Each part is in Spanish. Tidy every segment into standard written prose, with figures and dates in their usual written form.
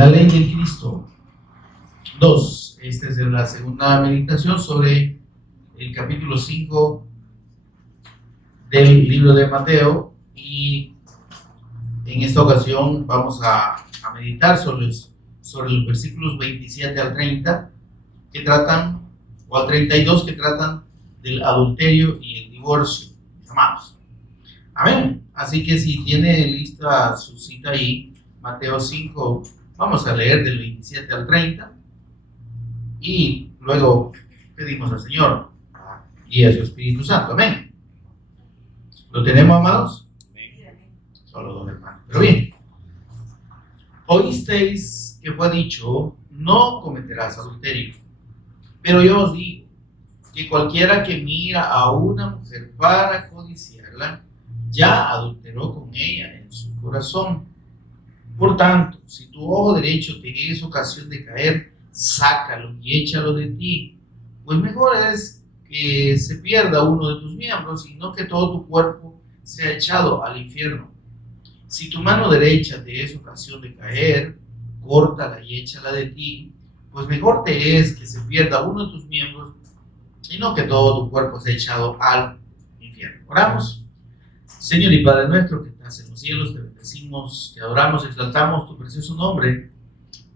La ley de Cristo. 2. Esta es la segunda meditación sobre el capítulo 5 del libro de Mateo, y en esta ocasión vamos a meditar sobre los versículos 27 al 30 que tratan, o al 32, que tratan del adulterio y el divorcio, mis amados. Amén. Así que si tiene lista su cita ahí, Mateo 5, vamos a leer del 27 al 30 y luego pedimos al Señor y a su Espíritu Santo. Amén. ¿Lo tenemos, amados? Solo dos hermanos. Pero bien, oísteis que fue dicho: no cometerás adulterio. Pero yo os digo que cualquiera que mira a una mujer para codiciarla, ya adulteró con ella en su corazón. Por tanto, si tu ojo derecho te es ocasión de caer, sácalo y échalo de ti, pues mejor es que se pierda uno de tus miembros y no que todo tu cuerpo sea echado al infierno. Si tu mano derecha te es ocasión de caer, córtala y échala de ti, pues mejor te es que se pierda uno de tus miembros y no que todo tu cuerpo sea echado al infierno. Oramos. Señor y Padre nuestro que estás en los cielos, te bendecimos, te adoramos, exaltamos tu precioso nombre,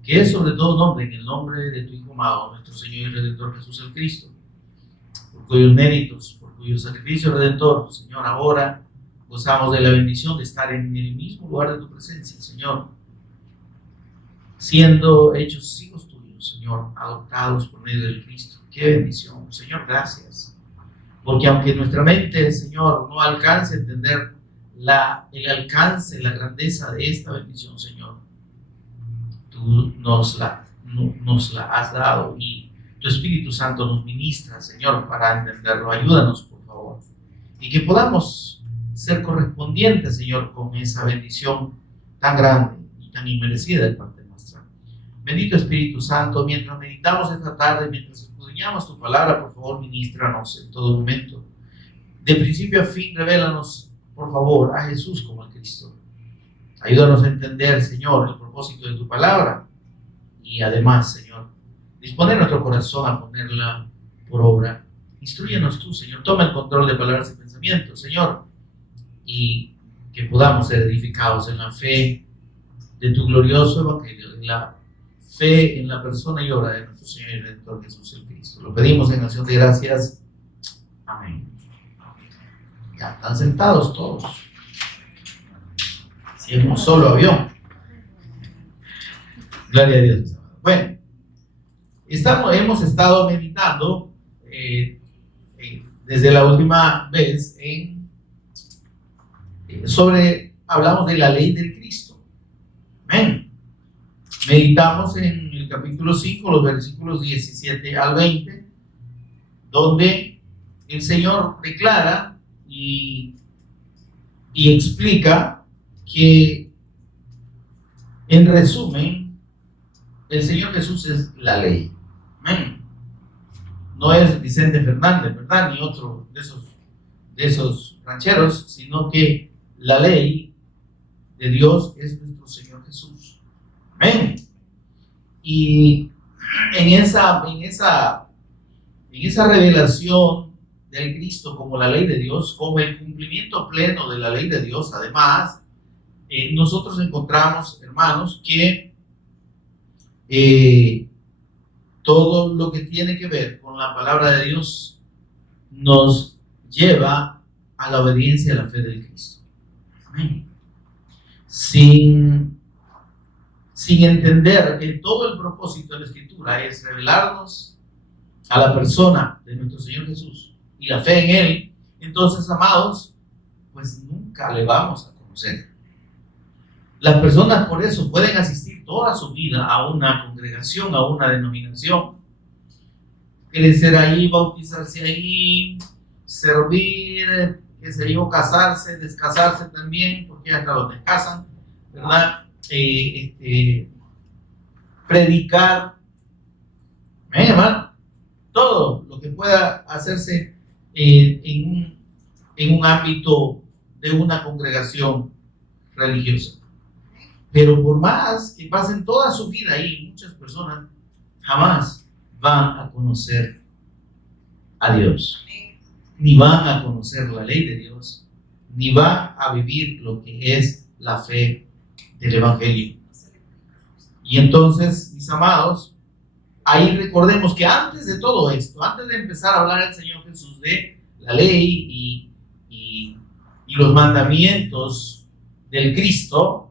que es sobre todo nombre, en el nombre de tu Hijo amado, nuestro Señor y Redentor Jesús el Cristo, por cuyos méritos, por cuyo sacrificio redentor, Señor, ahora gozamos de la bendición de estar en el mismo lugar de tu presencia, Señor, siendo hechos hijos tuyos, Señor, adoptados por medio del Cristo. ¡Qué bendición! Señor, gracias. Porque aunque nuestra mente, Señor, no alcance a entender el alcance, la grandeza de esta bendición, Señor, tú nos la has dado y tu Espíritu Santo nos ministra, Señor, para entenderlo. Ayúdanos, por favor, y que podamos ser correspondientes, Señor, con esa bendición tan grande y tan inmerecida de parte nuestra. Bendito Espíritu Santo, mientras meditamos esta tarde, mientras escudriñamos tu palabra, por favor, ministranos en todo momento. De principio a fin, revélanos, por favor, a Jesús como el Cristo. Ayúdanos a entender, Señor, el propósito de tu palabra y además, Señor, disponer nuestro corazón a ponerla por obra. Instrúyenos tú, Señor. Toma el control de palabras y pensamientos, Señor, y que podamos ser edificados en la fe de tu glorioso evangelio, en la fe en la persona y obra de nuestro Señor y Redentor Jesús el Cristo. Lo pedimos en acción de gracias. Amén. Ya están sentados todos. Si es un solo avión. Gloria a Dios. Bueno, hemos estado meditando desde la última vez hablamos de la ley del Cristo. Amén. Meditamos en el capítulo 5, los versículos 17 al 20, donde el Señor declara y explica que, en resumen, el Señor Jesús es la ley. Amén. No es Vicente Fernández, ¿verdad? Ni otro de esos rancheros, sino que la ley de Dios es nuestro Señor Jesús. Amén. Y en esa revelación del Cristo como la ley de Dios, como el cumplimiento pleno de la ley de Dios, además, nosotros encontramos, hermanos, que todo lo que tiene que ver con la palabra de Dios nos lleva a la obediencia a la fe del Cristo. Amén. Sin entender que todo el propósito de la Escritura es revelarnos a la persona de nuestro Señor Jesús y la fe en Él, entonces, amados, pues nunca le vamos a conocer. Las personas por eso pueden asistir toda su vida a una congregación, a una denominación, crecer ahí, bautizarse ahí, servir, que se yo, casarse, descasarse también, porque hasta los descasan, ¿verdad? Predicar, hermano, todo lo que pueda hacerse en un ámbito de una congregación religiosa. Pero por más que pasen toda su vida ahí, muchas personas jamás van a conocer a Dios, ni van a conocer la ley de Dios, ni van a vivir lo que es la fe del Evangelio. Y entonces, mis amados, ahí recordemos que antes de todo esto, antes de empezar a hablar al Señor Jesús de la ley y los mandamientos del Cristo,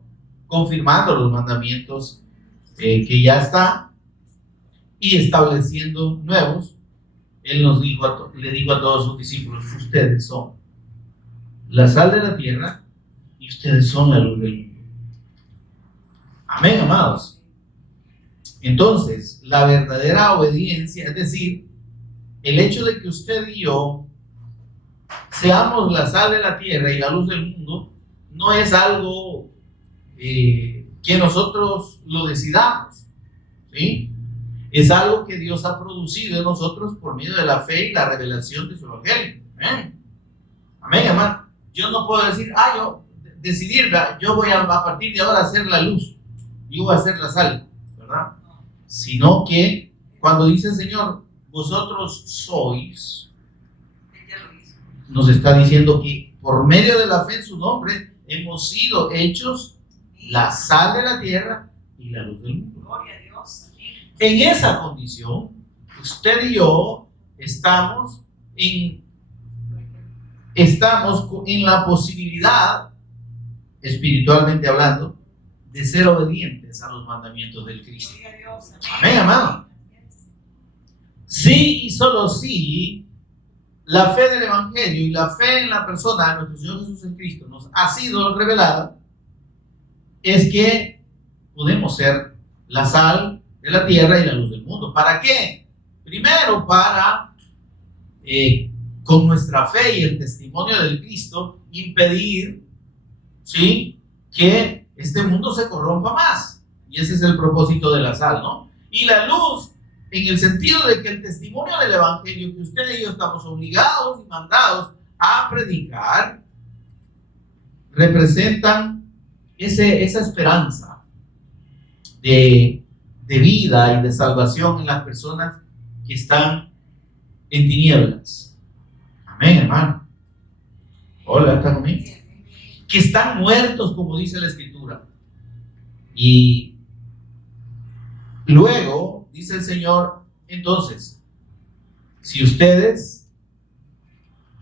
confirmando los mandamientos que ya están y estableciendo nuevos, Él le dijo a todos sus discípulos: ustedes son la sal de la tierra y ustedes son la luz del mundo. Amén, amados. Entonces, la verdadera obediencia, es decir, el hecho de que usted y yo seamos la sal de la tierra y la luz del mundo, no es algo que nosotros lo decidamos, ¿sí? Es algo que Dios ha producido en nosotros por medio de la fe y la revelación de su Evangelio. Amén. Amén, hermano. Yo no puedo decir, yo decidir, yo voy a partir de ahora a hacer la luz, yo voy a hacer la sal, ¿verdad? Sino que cuando dice el Señor, vosotros sois, nos está diciendo que por medio de la fe en su nombre hemos sido hechos la sal de la tierra y la luz del mundo. Gloria a Dios. En esa condición, usted y yo estamos en la posibilidad, espiritualmente hablando, de ser obedientes a los mandamientos del Cristo. Amén, amado. Sí y solo sí, la fe del Evangelio y la fe en la persona de nuestro Señor Jesús en Cristo nos ha sido revelada, es que podemos ser la sal de la tierra y la luz del mundo. ¿Para qué? Primero, para con nuestra fe y el testimonio del Cristo impedir, ¿sí?, que este mundo se corrompa más. Y ese es el propósito de la sal, ¿no? Y la luz, en el sentido de que el testimonio del Evangelio que usted y yo estamos obligados y mandados a predicar, representan esa esperanza de vida y de salvación en las personas que están en tinieblas. Amén, hermano. Hola, ¿está conmigo? Que están muertos, como dice la Escritura. Y luego dice el Señor, entonces, si ustedes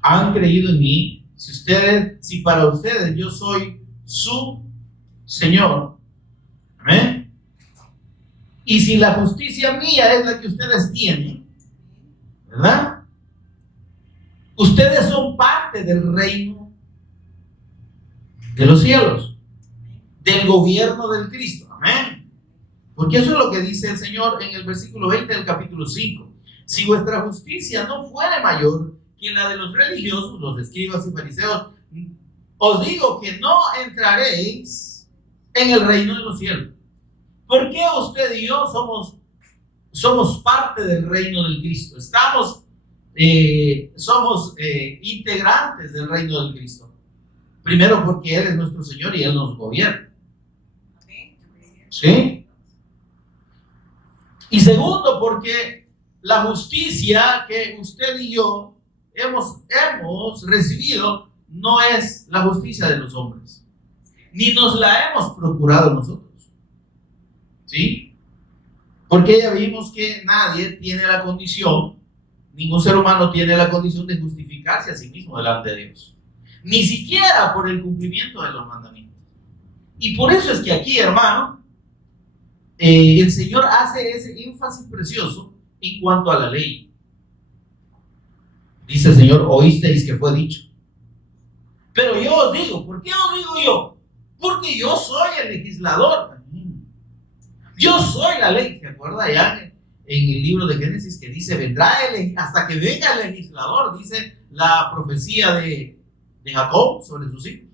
han creído en mí, si para ustedes yo soy su Señor, amén, y si la justicia mía es la que ustedes tienen, ¿verdad? Ustedes son parte del reino de los cielos, del gobierno del Cristo, amén. Porque eso es lo que dice el Señor en el versículo 20 del capítulo 5. Si vuestra justicia no fuere mayor que la de los religiosos, los escribas y fariseos, os digo que no entraréis en el reino de los cielos. ¿Por qué usted y yo somos parte del reino del Cristo? Somos integrantes del reino del Cristo. Primero, porque Él es nuestro Señor y Él nos gobierna. ¿Sí? Y segundo, porque la justicia que usted y yo hemos recibido no es la justicia de los hombres, ni nos la hemos procurado nosotros. ¿Sí? Porque ya vimos que nadie tiene la condición, ningún ser humano tiene la condición de justificarse a sí mismo delante de Dios, ni siquiera por el cumplimiento de los mandamientos. Y por eso es que aquí, hermano, el Señor hace ese énfasis precioso en cuanto a la ley. Dice el Señor, oísteis que fue dicho. Pero yo os digo, ¿por qué os digo yo? Porque yo soy el legislador. Yo soy la ley. ¿Se acuerda ya en el libro de Génesis que dice, vendrá hasta que venga el legislador? Dice la profecía de Jacob sobre sus hijos.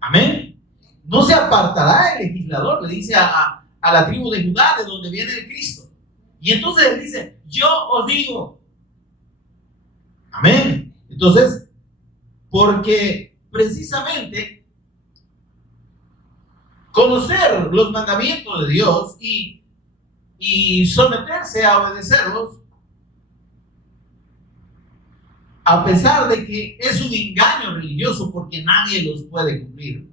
Amén. No se apartará el legislador, le dice a la tribu de Judá, de donde viene el Cristo. Y entonces él dice, yo os digo. Amén. Entonces, porque precisamente conocer los mandamientos de Dios y someterse a obedecerlos, a pesar de que es un engaño religioso porque nadie los puede cumplir.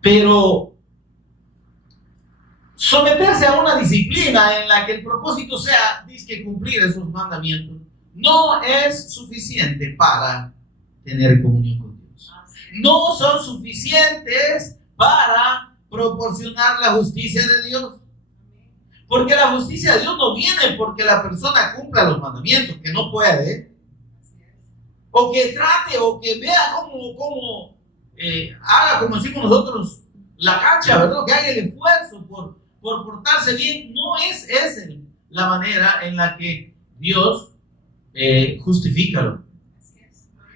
Pero someterse a una disciplina en la que el propósito sea cumplir esos mandamientos no es suficiente para tener comunión con Dios. No son suficientes para proporcionar la justicia de Dios. Porque la justicia de Dios no viene porque la persona cumpla los mandamientos, que no puede, o que trate, o que vea cómo haga, como decimos nosotros, la cacha, ¿verdad? Que haga el esfuerzo por portarse bien. No es esa la manera en la que Dios justifica.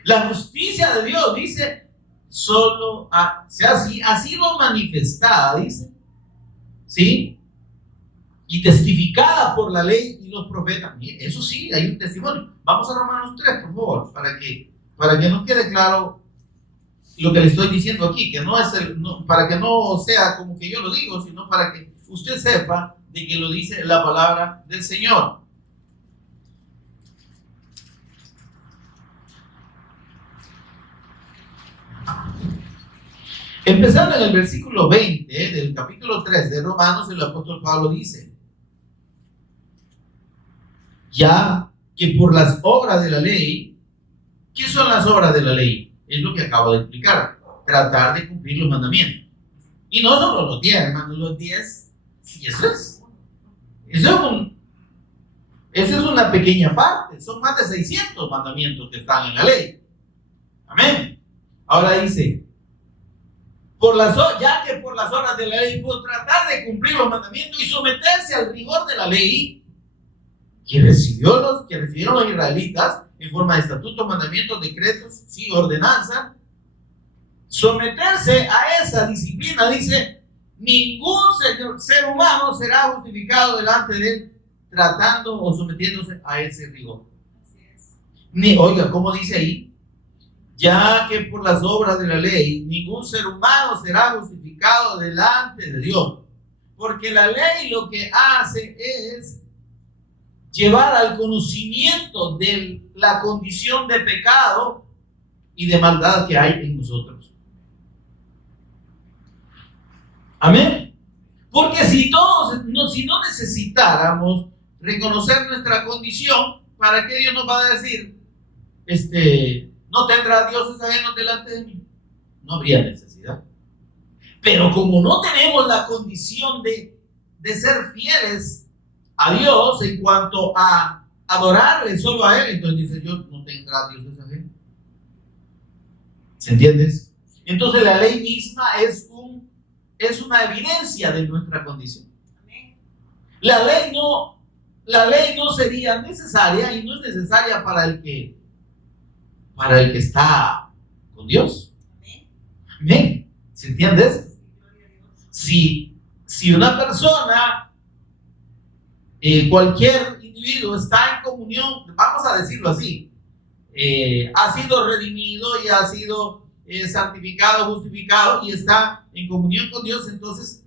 La justicia de Dios, dice, solo ha sido manifestada, dice, ¿sí? Y testificada por la ley y los profetas. Eso sí, hay un testimonio. Vamos a Romanos 3, por favor, para que nos quede claro lo que le estoy diciendo aquí, que no es para que no sea como que yo lo digo, sino para que usted sepa de que lo dice la palabra del Señor. Empezando en el versículo 20 del capítulo 3 de Romanos, el apóstol Pablo dice: ya que por las obras de la ley, ¿qué son las obras de la ley? Es lo que acabo de explicar, tratar de cumplir los mandamientos. Y no solo los 10, hermanos, los 10, sí, eso es una pequeña parte, son más de 600 mandamientos que están en la ley. Amén. Ahora dice, ya que por las obras de la ley, por tratar de cumplir los mandamientos y someterse al rigor de la ley, que recibieron los israelitas en forma de estatutos, mandamientos, decretos, sí, ordenanza, someterse a esa disciplina, dice, ningún ser humano será justificado delante de él tratando o sometiéndose a ese rigor. Oiga, ¿cómo dice ahí? Ya que por las obras de la ley ningún ser humano será justificado delante de Dios, porque la ley lo que hace es llevar al conocimiento de la condición de pecado y de maldad que hay en nosotros. Amén. Porque si no necesitáramos reconocer nuestra condición, ¿para qué Dios nos va a decir, no tendrá dioses ajenos delante de mí? No habría necesidad. Pero como no tenemos la condición de ser fieles a Dios en cuanto a adorarle solo a Él, entonces dice, yo no tendrá dioses ajenos. ¿Se entiende? Entonces la ley misma es una evidencia de nuestra condición. La ley no sería necesaria y no es necesaria para el que está con Dios. Amén. ¿Se entiende? Si una persona, cualquier individuo está en comunión, vamos a decirlo así, ha sido redimido y ha sido santificado, justificado y está en comunión con Dios, entonces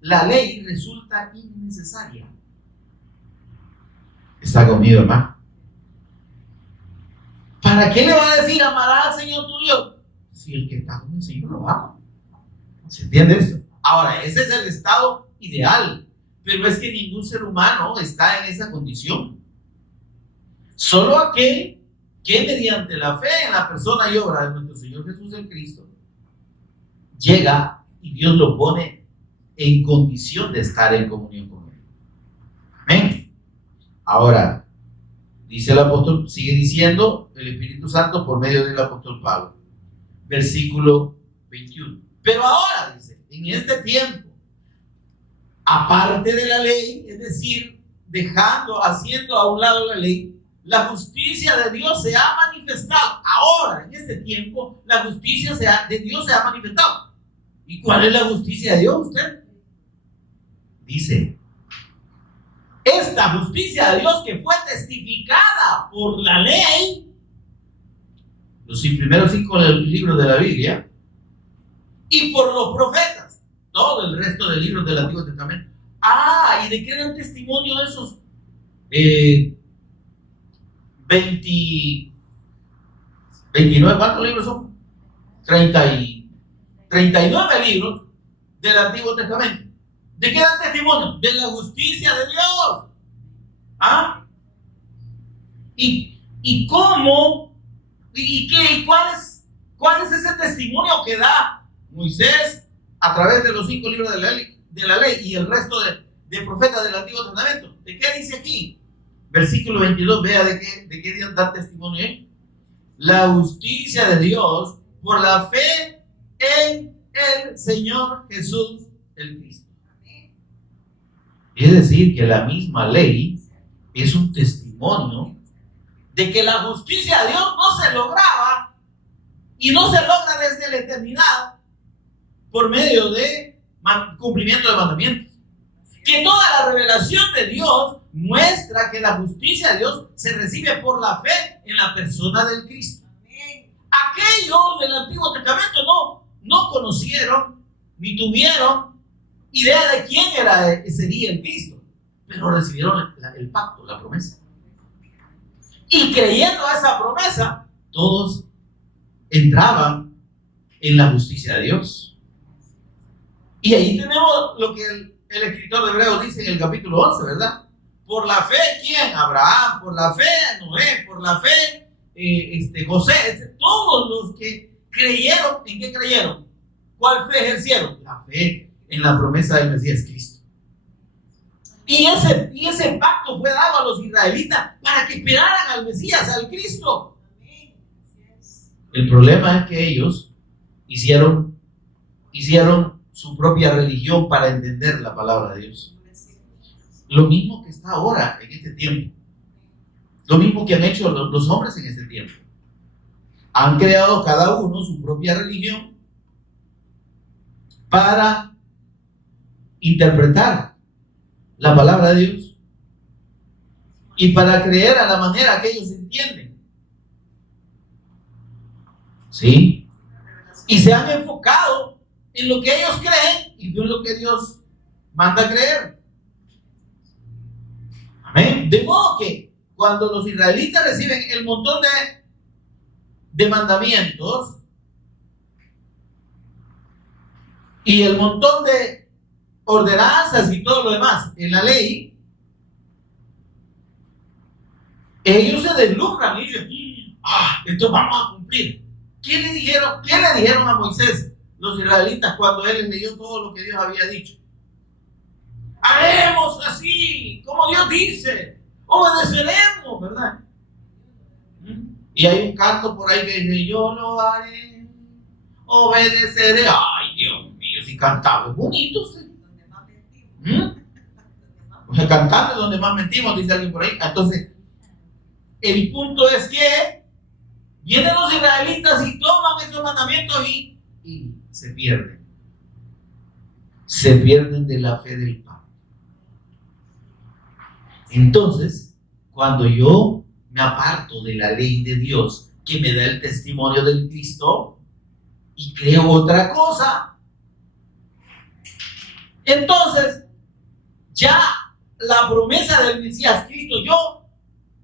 la ley resulta innecesaria. ¿Está conmigo, hermano? ¿Para qué le va a decir amarás al Señor tu Dios? Si el que está con el Señor lo ama. ¿Se entiende esto? Ahora, ese es el estado ideal, pero es que ningún ser humano está en esa condición. Solo aquel que mediante la fe en la persona y obra de nuestro Señor Jesús el Cristo llega y Dios lo pone en condición de estar en comunión con Él. Amén. Ahora, dice el apóstol, sigue diciendo el Espíritu Santo por medio del apóstol Pablo, versículo 21. Pero ahora, dice, en este tiempo, aparte de la ley, es decir, haciendo a un lado la ley, la justicia de Dios se ha manifestado. Ahora, en este tiempo, la justicia de Dios se ha manifestado. ¿Y cuál es la justicia de Dios, usted? Dice, esta justicia de Dios que fue testificada por la ley, los primeros 5 libros de la Biblia, y por los profetas, todo el resto de libros del Antiguo Testamento. ¿Y de qué dan testimonio esos 29, ¿cuántos libros son? 39 libros del Antiguo Testamento. ¿De qué dan testimonio? De la justicia de Dios. ¿Y cómo? ¿Y qué? ¿Cuál es ese testimonio que da Moisés a través de los 5 libros de la ley y el resto de profetas del Antiguo Testamento? ¿De qué dice aquí? Versículo 22, vea de qué Dios da testimonio. La justicia de Dios por la fe en el Señor Jesús el Cristo. Es decir, que la misma ley es un testimonio de que la justicia de Dios no se lograba y no se logra desde la eternidad por medio de cumplimiento de mandamientos. Que toda la revelación de Dios muestra que la justicia de Dios se recibe por la fe en la persona del Cristo. Aquellos del Antiguo Testamento no conocieron ni tuvieron idea de quién sería el Cristo, pero recibieron el pacto, la promesa. Y creyendo a esa promesa, todos entraban en la justicia de Dios. Y ahí tenemos lo que el escritor de Hebreos dice en el capítulo 11, ¿verdad? Por la fe, ¿quién? Abraham, por la fe, Noé, por la fe, José, todos los que creyeron, ¿en qué creyeron? ¿Cuál fe ejercieron? La fe en la promesa del Mesías Cristo. Y ese pacto fue dado a los israelitas para que esperaran al Mesías, al Cristo. El problema es que ellos hicieron su propia religión para entender la palabra de Dios. Lo mismo que está ahora en este tiempo. Lo mismo que han hecho los hombres en este tiempo. Han creado cada uno su propia religión para interpretar la palabra de Dios y para creer a la manera que ellos entienden. ¿Sí? Y se han enfocado en lo que ellos creen y no en lo que Dios manda creer. Amén. De modo que cuando los israelitas reciben el montón de mandamientos y el montón de ordenanzas y todo lo demás en la ley, ellos se deslumbran y dicen, entonces vamos a cumplir. ¿Qué le dijeron a Moisés los israelitas cuando él les leyó todo lo que Dios había dicho? Haremos así, como Dios dice, obedeceremos, ¿verdad? Y hay un canto por ahí que dice, yo lo haré, obedeceré. Ay, Dios mío, si cantaba es bonito usted. Cantando es donde más mentimos, dice alguien por ahí. Entonces, el punto es que vienen los israelitas y toman esos mandamientos y se pierden. Se pierden de la fe del pacto. Entonces, cuando yo me aparto de la ley de Dios que me da el testimonio del Cristo y creo otra cosa, entonces ya la promesa del Mesías Cristo,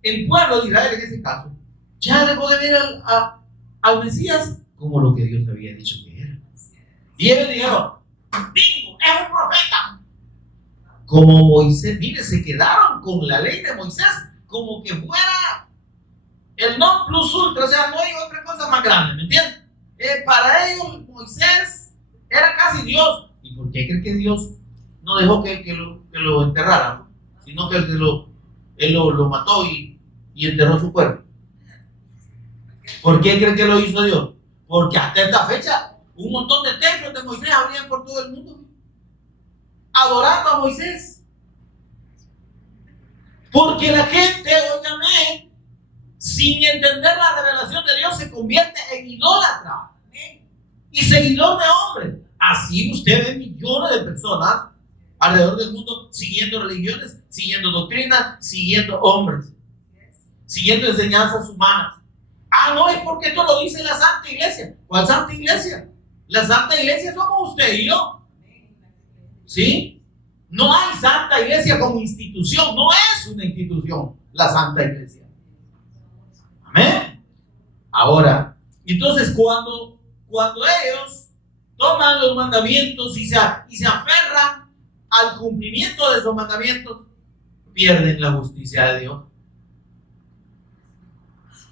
el pueblo de Israel en ese caso, ya dejó de ver al Mesías como lo que Dios había dicho que era. Y ellos dijeron, ¡bingo! ¡Es un profeta! Como Moisés, mire, se quedaron con la ley de Moisés como que fuera el non plus ultra, o sea, no hay otra cosa más grande, ¿me entiendes? Para ellos Moisés era casi Dios. ¿Y por qué cree que Dios no dejó que lo enterraran? Sino que él lo mató y enterró su cuerpo. ¿Por qué cree que lo hizo Dios? Porque hasta esta fecha un montón de templos de Moisés habrían por todo el mundo adorando a Moisés. Porque la gente, óigame, sin entender la revelación de Dios, se convierte en idólatra y seguidor de hombres. Así usted ve millones de personas alrededor del mundo siguiendo religiones, siguiendo doctrinas, siguiendo hombres, siguiendo enseñanzas humanas. No, es porque esto lo dice la Santa Iglesia. ¿Cuál Santa Iglesia? La Santa Iglesia somos usted y yo. ¿Sí? No hay Santa Iglesia como institución. No es una institución la Santa Iglesia. Amén. Ahora, entonces cuando ellos toman los mandamientos y se aferran al cumplimiento de esos mandamientos, pierden la justicia de Dios.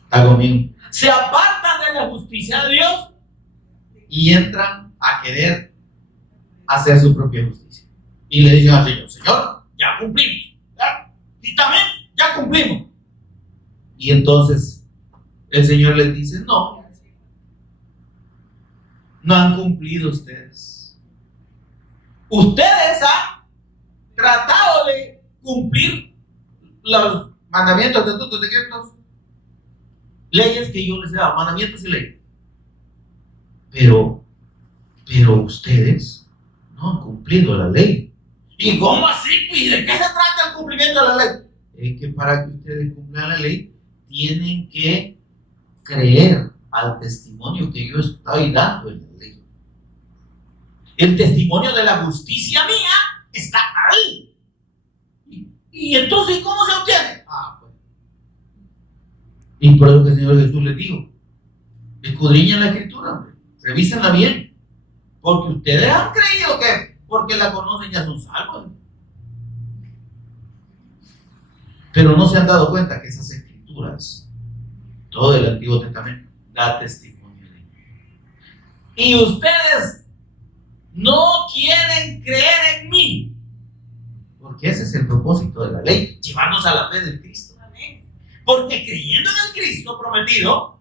¿Está conmigo? Se apartan de la justicia de Dios y entran a querer hacer su propia justicia. Y le dicen al Señor: Señor, ya cumplimos. ¿Ya? Y también ya cumplimos. Y entonces el Señor les dice: no han cumplido ustedes. Ustedes han tratado de cumplir los mandamientos, estatutos, decretos, leyes que yo les he dado, mandamientos y leyes. Pero ustedes no han cumplido la ley. ¿Y cómo así? ¿Y de qué se trata el cumplimiento de la ley? Es que para que ustedes cumplan la ley, tienen que creer al testimonio que yo estoy dando en la ley. El testimonio de la justicia mía está ahí. Y entonces, ¿cómo se obtiene? Pues. Y por eso que el Señor Jesús les dijo: escudriñen la Escritura, hombre, revísenla bien, porque ustedes han creído que porque la conocen ya son salvos, pero no se han dado cuenta que esas Escrituras, todo el Antiguo Testamento, da testimonio de ello. Y ustedes no quieren creer en mí, porque ese es el propósito de la ley, llevarnos a la fe del Cristo. Porque creyendo en el Cristo prometido,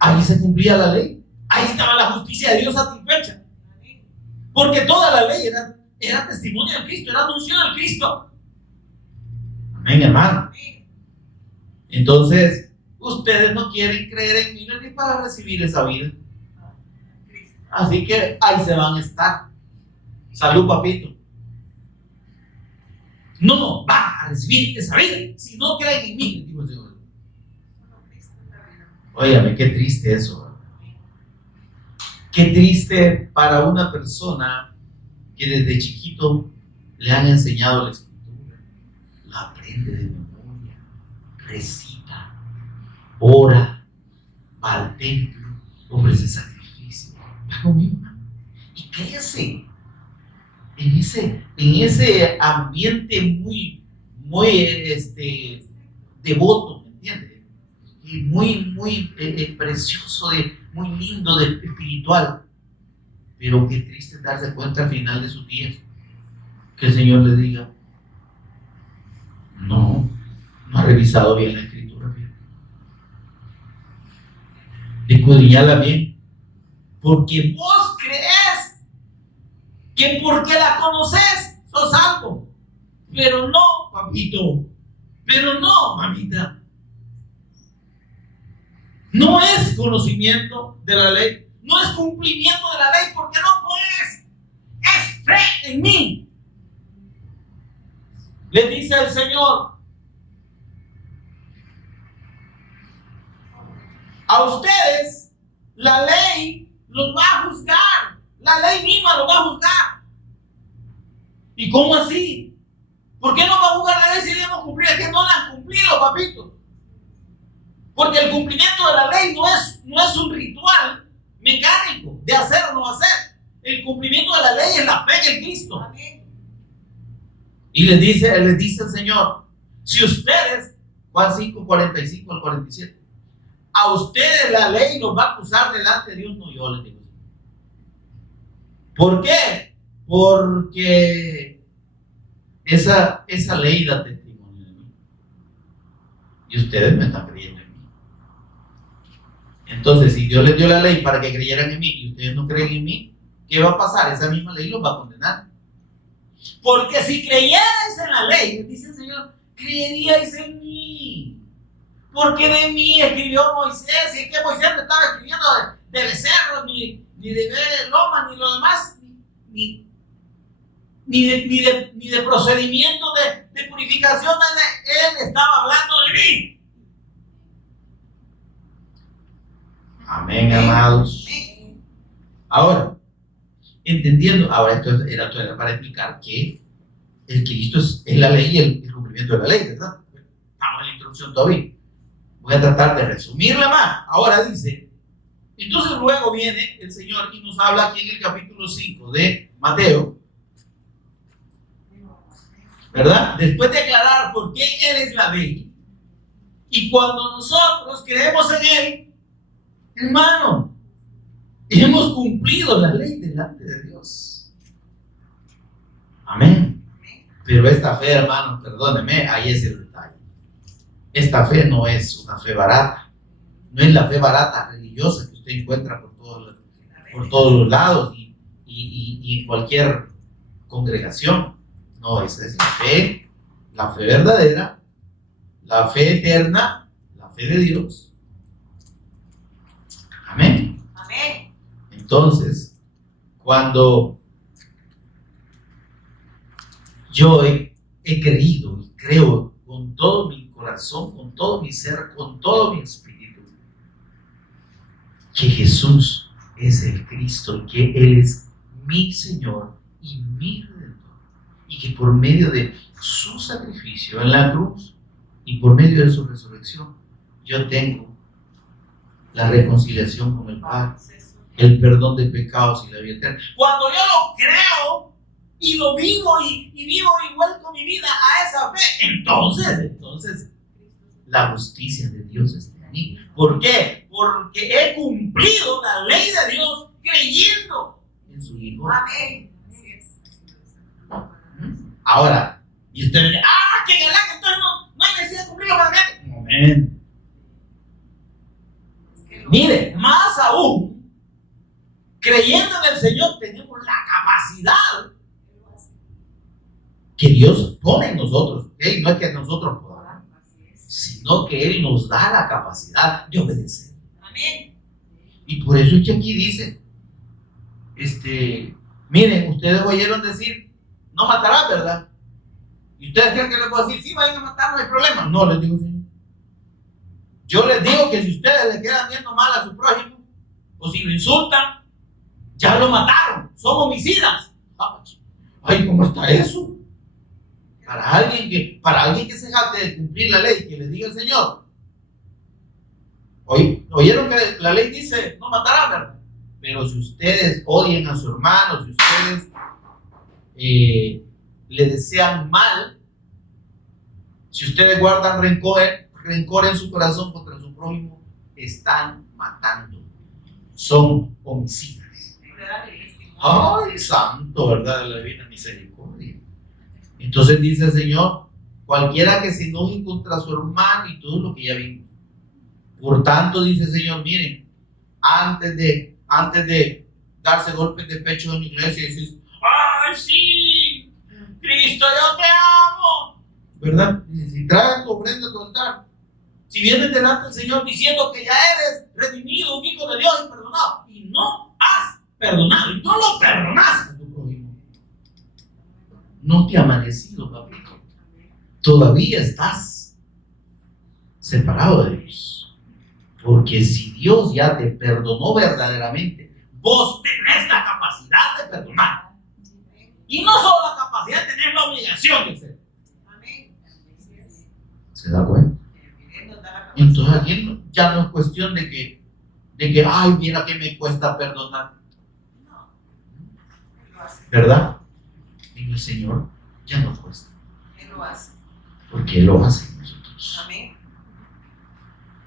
ahí se cumplía la ley, ahí estaba la justicia de Dios satisfecha, porque toda la ley era testimonio del Cristo, era anuncio del Cristo. Amén, hermano. Entonces, ustedes no quieren creer en mí ni para recibir esa vida. Así que ahí se van a estar. Salud, papito. No van a recibir esa vida si no creen en mí, dijo el Señor. Óyame, qué triste eso. Qué triste para una persona que desde chiquito le han enseñado la Escritura, la aprende de memoria, recita, ora, va al templo, ofrece sacrificio, va conmigo, y crece en ese ambiente muy devoto, ¿me entiendes? Y muy precioso, muy lindo, espiritual. Pero qué triste darse cuenta al final de sus días que el Señor le diga: no ha revisado bien la Escritura, escudriñala bien, porque vos crees que porque la conoces sos salvo. Pero no, papito, pero no, mamita. No es conocimiento de la ley, no es cumplimiento de la ley, porque no puedes, es fe en mí. Le dice el Señor: a ustedes la ley los va a juzgar, la ley misma los va a juzgar. ¿Y cómo así? ¿Por qué no va a juzgar la ley si debemos cumplir? Es que no la han cumplido, papito. Porque el cumplimiento de la ley no es un ritual mecánico de hacer o no hacer. El cumplimiento de la ley es la fe en el Cristo. Amén. Y les dice el Señor: si ustedes, Juan 5, 45 al 47, a ustedes la ley los va a acusar delante de Dios, no yo les digo. ¿Por qué? Porque esa ley da testimonio de mí. Y ustedes me están creyendo en mí. Entonces, si Dios les dio la ley para que creyeran en mí y ustedes no creen en mí, ¿qué va a pasar? Esa misma ley los va a condenar. Porque si creyerais en la ley, dice el Señor, creeríais en mí. Porque de mí escribió Moisés, y es que Moisés no estaba escribiendo de becerros, ni de lomas, ni lo demás, ni de procedimientos de purificación. Él estaba hablando de mí. Amén, amados. Ahora, entendiendo, ahora esto era para explicar que el Cristo es la ley y el cumplimiento de la ley, ¿verdad? Estamos en la introducción todavía. Voy a tratar de resumirla más. Ahora dice, entonces luego viene el Señor y nos habla aquí en el capítulo 5 de Mateo, ¿verdad? Después de aclarar por qué Él es la ley, y cuando nosotros creemos en Él, hermano, hemos cumplido la ley delante de Dios. Amén. Pero esta fe, hermano, perdóneme, ahí es el detalle. Esta fe no es una fe barata. No es la fe barata religiosa que usted encuentra por todos los lados y en cualquier congregación. No, esa es la fe verdadera, la fe eterna, la fe de Dios. Amén. Amén. Entonces, cuando yo he creído y creo con todo mi corazón, con todo mi ser, con todo mi espíritu, que Jesús es el Cristo, que Él es mi Señor y mi Redentor, y que por medio de su sacrificio en la cruz y por medio de su resurrección, yo tengo la reconciliación con el Padre, el perdón de pecados y la vida eterna. Cuando yo lo creo y lo vivo y vivo y vuelco mi vida a esa fe, entonces la justicia de Dios está en mí. ¿Por qué? Porque he cumplido la ley de Dios creyendo en su Hijo. Amén. Ahora, y usted me dice, que en el año entonces no hay necesidad de cumplir los mandamientos. Amén. Mire, más aún, creyendo en el Señor, tenemos la capacidad que Dios pone en nosotros. ¿Okay? No es que nosotros podamos, sino que Él nos da la capacidad de obedecer. Amén. Y por eso es que aquí dice, miren, ustedes oyeron decir, no matarás, ¿verdad? Y ustedes creen que les puedo decir, sí, vayan a matar, no hay problema. No, les digo, Señor. Yo les digo que si ustedes le quedan viendo mal a su prójimo, o si lo insultan, ya lo mataron, son homicidas. Ay, ¿cómo está eso? Para alguien que se jacte de cumplir la ley, que le diga el Señor, oyeron que la ley dice, no matarás, ¿verdad? Pero si ustedes odian a su hermano, si ustedes le desean mal, si ustedes guardan rencor en su corazón contra su prójimo, están matando, son homicidas. Ay, santo, ¿verdad? La divina misericordia. Entonces dice el Señor, cualquiera que se enoje contra su hermano, y todo lo que ya vimos. Por tanto, dice el Señor, miren, antes de darse golpes de pecho en la iglesia y decir, ¡ay, sí! ¡Cristo, yo te amo! ¿Verdad? Si traen tu ofrenda a tu altar, si vienes delante del Señor diciendo que ya eres redimido, un hijo de Dios y perdonado, y no has perdonado, y no lo perdonas a tu prójimo, no te ha amanecido, papito. Todavía estás separado de Dios. Porque si Dios ya te perdonó verdaderamente, vos tenés la capacidad de perdonar. Y no solo la capacidad, tenés la obligación de hacerlo. ¿Se da cuenta? Entonces aquí ya no es cuestión de que ay, mira que me cuesta perdonar. ¿Verdad? Y el Señor ya no cuesta. Él lo hace. Porque Él lo hace en nosotros. Amén.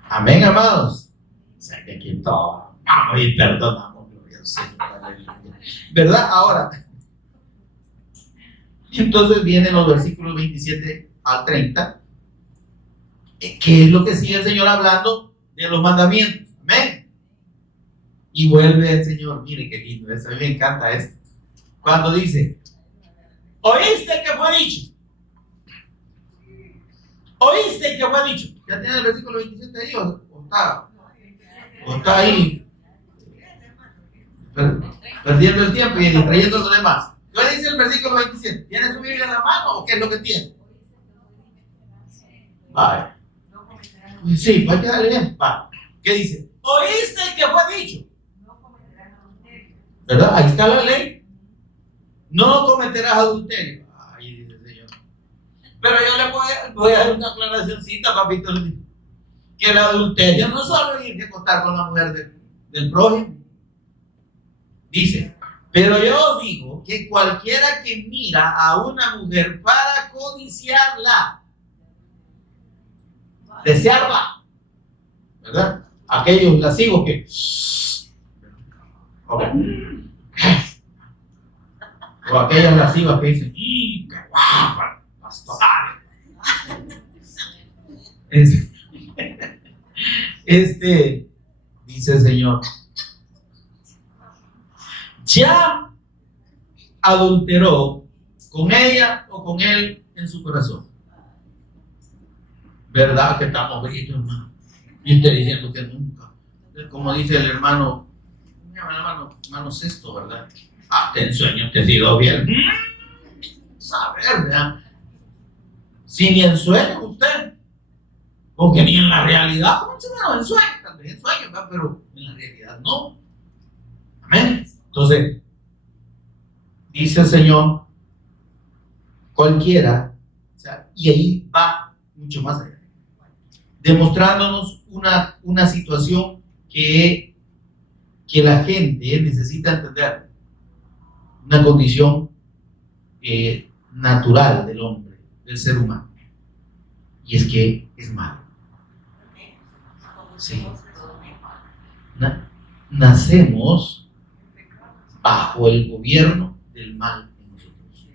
Amén, amados. O sea que aquí todo vamos y perdonamos, gloria al Señor. ¿Verdad? Ahora, entonces vienen los versículos 27 al 30, que es lo que sigue el Señor hablando de los mandamientos. Amén. Y vuelve el Señor, mire qué lindo, a mí me encanta esto. Cuando dice, ¿oíste que fue dicho? ¿Oíste que fue dicho? ¿Ya tiene el versículo 27 ahí o está ahí? Perdiendo el tiempo y distrayendo a los demás. ¿Qué dice el versículo 27? ¿Tiene su Biblia en la mano o qué es lo que tiene? Vale. Sí, vaya a leer. ¿Qué dice? ¿Oíste que fue dicho? ¿verdad? Ahí está la ley. No cometerás adulterio. Ay, dice el Señor. Pero yo le voy a dar una aclaracióncita, papito. Que el adulterio no es solo irse a acostar con la mujer del prójimo. Dice, pero yo os digo que cualquiera que mira a una mujer para codiciarla, desearla, ¿verdad? Aquellos lascivos que o aquellas lascivas que dicen, ¡qué guapa! Pastorales. Dice el Señor, ya adulteró con ella o con él en su corazón. ¿Verdad que estamos brillos, hermano? Y usted diciendo que nunca. Como dice el hermano Sexto, ¿verdad? Te ensueño, te digo bien. Saber, ¿verdad? Si ni en sueño usted, porque ni en la realidad, ¿cómo se llama? En sueño, tal vez en sueño, ¿verdad? Pero en la realidad no. Amén. Entonces, dice el Señor, cualquiera, o sea, y ahí va mucho más allá, demostrándonos una situación que la gente necesita entender, una condición natural del hombre, del ser humano, y es que es malo. Sí. Nacemos bajo el gobierno del mal en nosotros.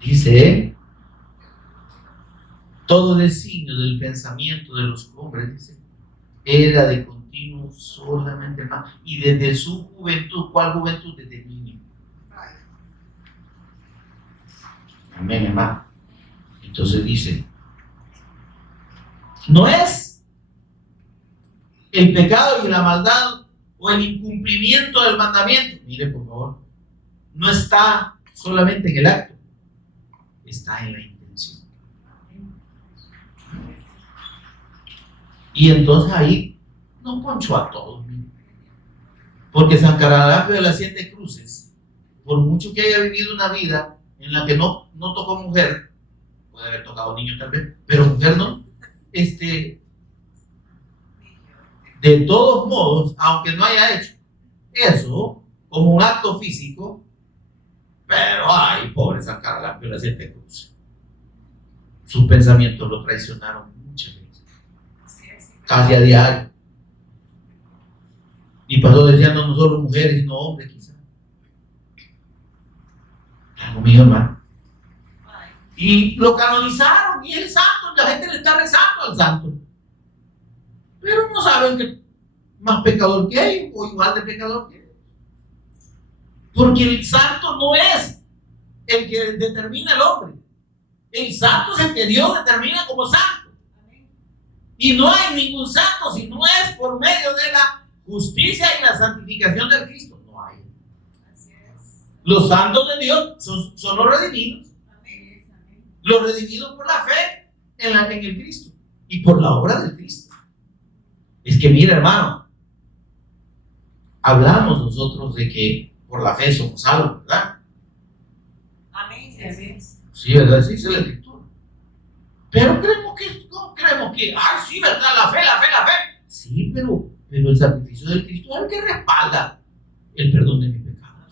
Dice, todo designio del pensamiento de los hombres, dice, era de continuo solamente el mal. Y desde su juventud, ¿cuál juventud? Desde niño. Amén, hermano. Entonces dice, no es el pecado y la maldad o el incumplimiento del mandamiento. Mire, por favor, no está solamente en el acto, está en la intención. Y entonces ahí no poncho a todos, porque San Caralapio de las 7 Cruces, por mucho que haya vivido una vida en la que no tocó mujer, puede haber tocado niño tal vez, pero mujer no, de todos modos, aunque no haya hecho eso como un acto físico, pero ay, pobre San Caralapio de las 7 Cruces, sus pensamientos lo traicionaron muchas veces, casi a diario, y pasó deseando no solo mujeres sino hombres quizás. Algo mío, hermano. Y lo canonizaron y el santo, la gente le está rezando al santo, pero no saben que más pecador que ellos o igual de pecador que ellos, porque el santo no es el que determina el hombre, el santo es el que Dios determina como santo, y no hay ningún santo si no es por medio de la justicia y la santificación del Cristo. No hay. Los santos de Dios son los redimidos, los redimidos por la fe en el Cristo y por la obra del Cristo. Es que mira, hermano, hablamos nosotros de que por la fe somos salvos, ¿verdad? Amén. Sí, ¿verdad? Sí, dice la Escritura. Pero creemos que, ay, sí, ¿verdad? La fe. Sí, pero el sacrificio del Cristo es el que respalda el perdón de mis pecados.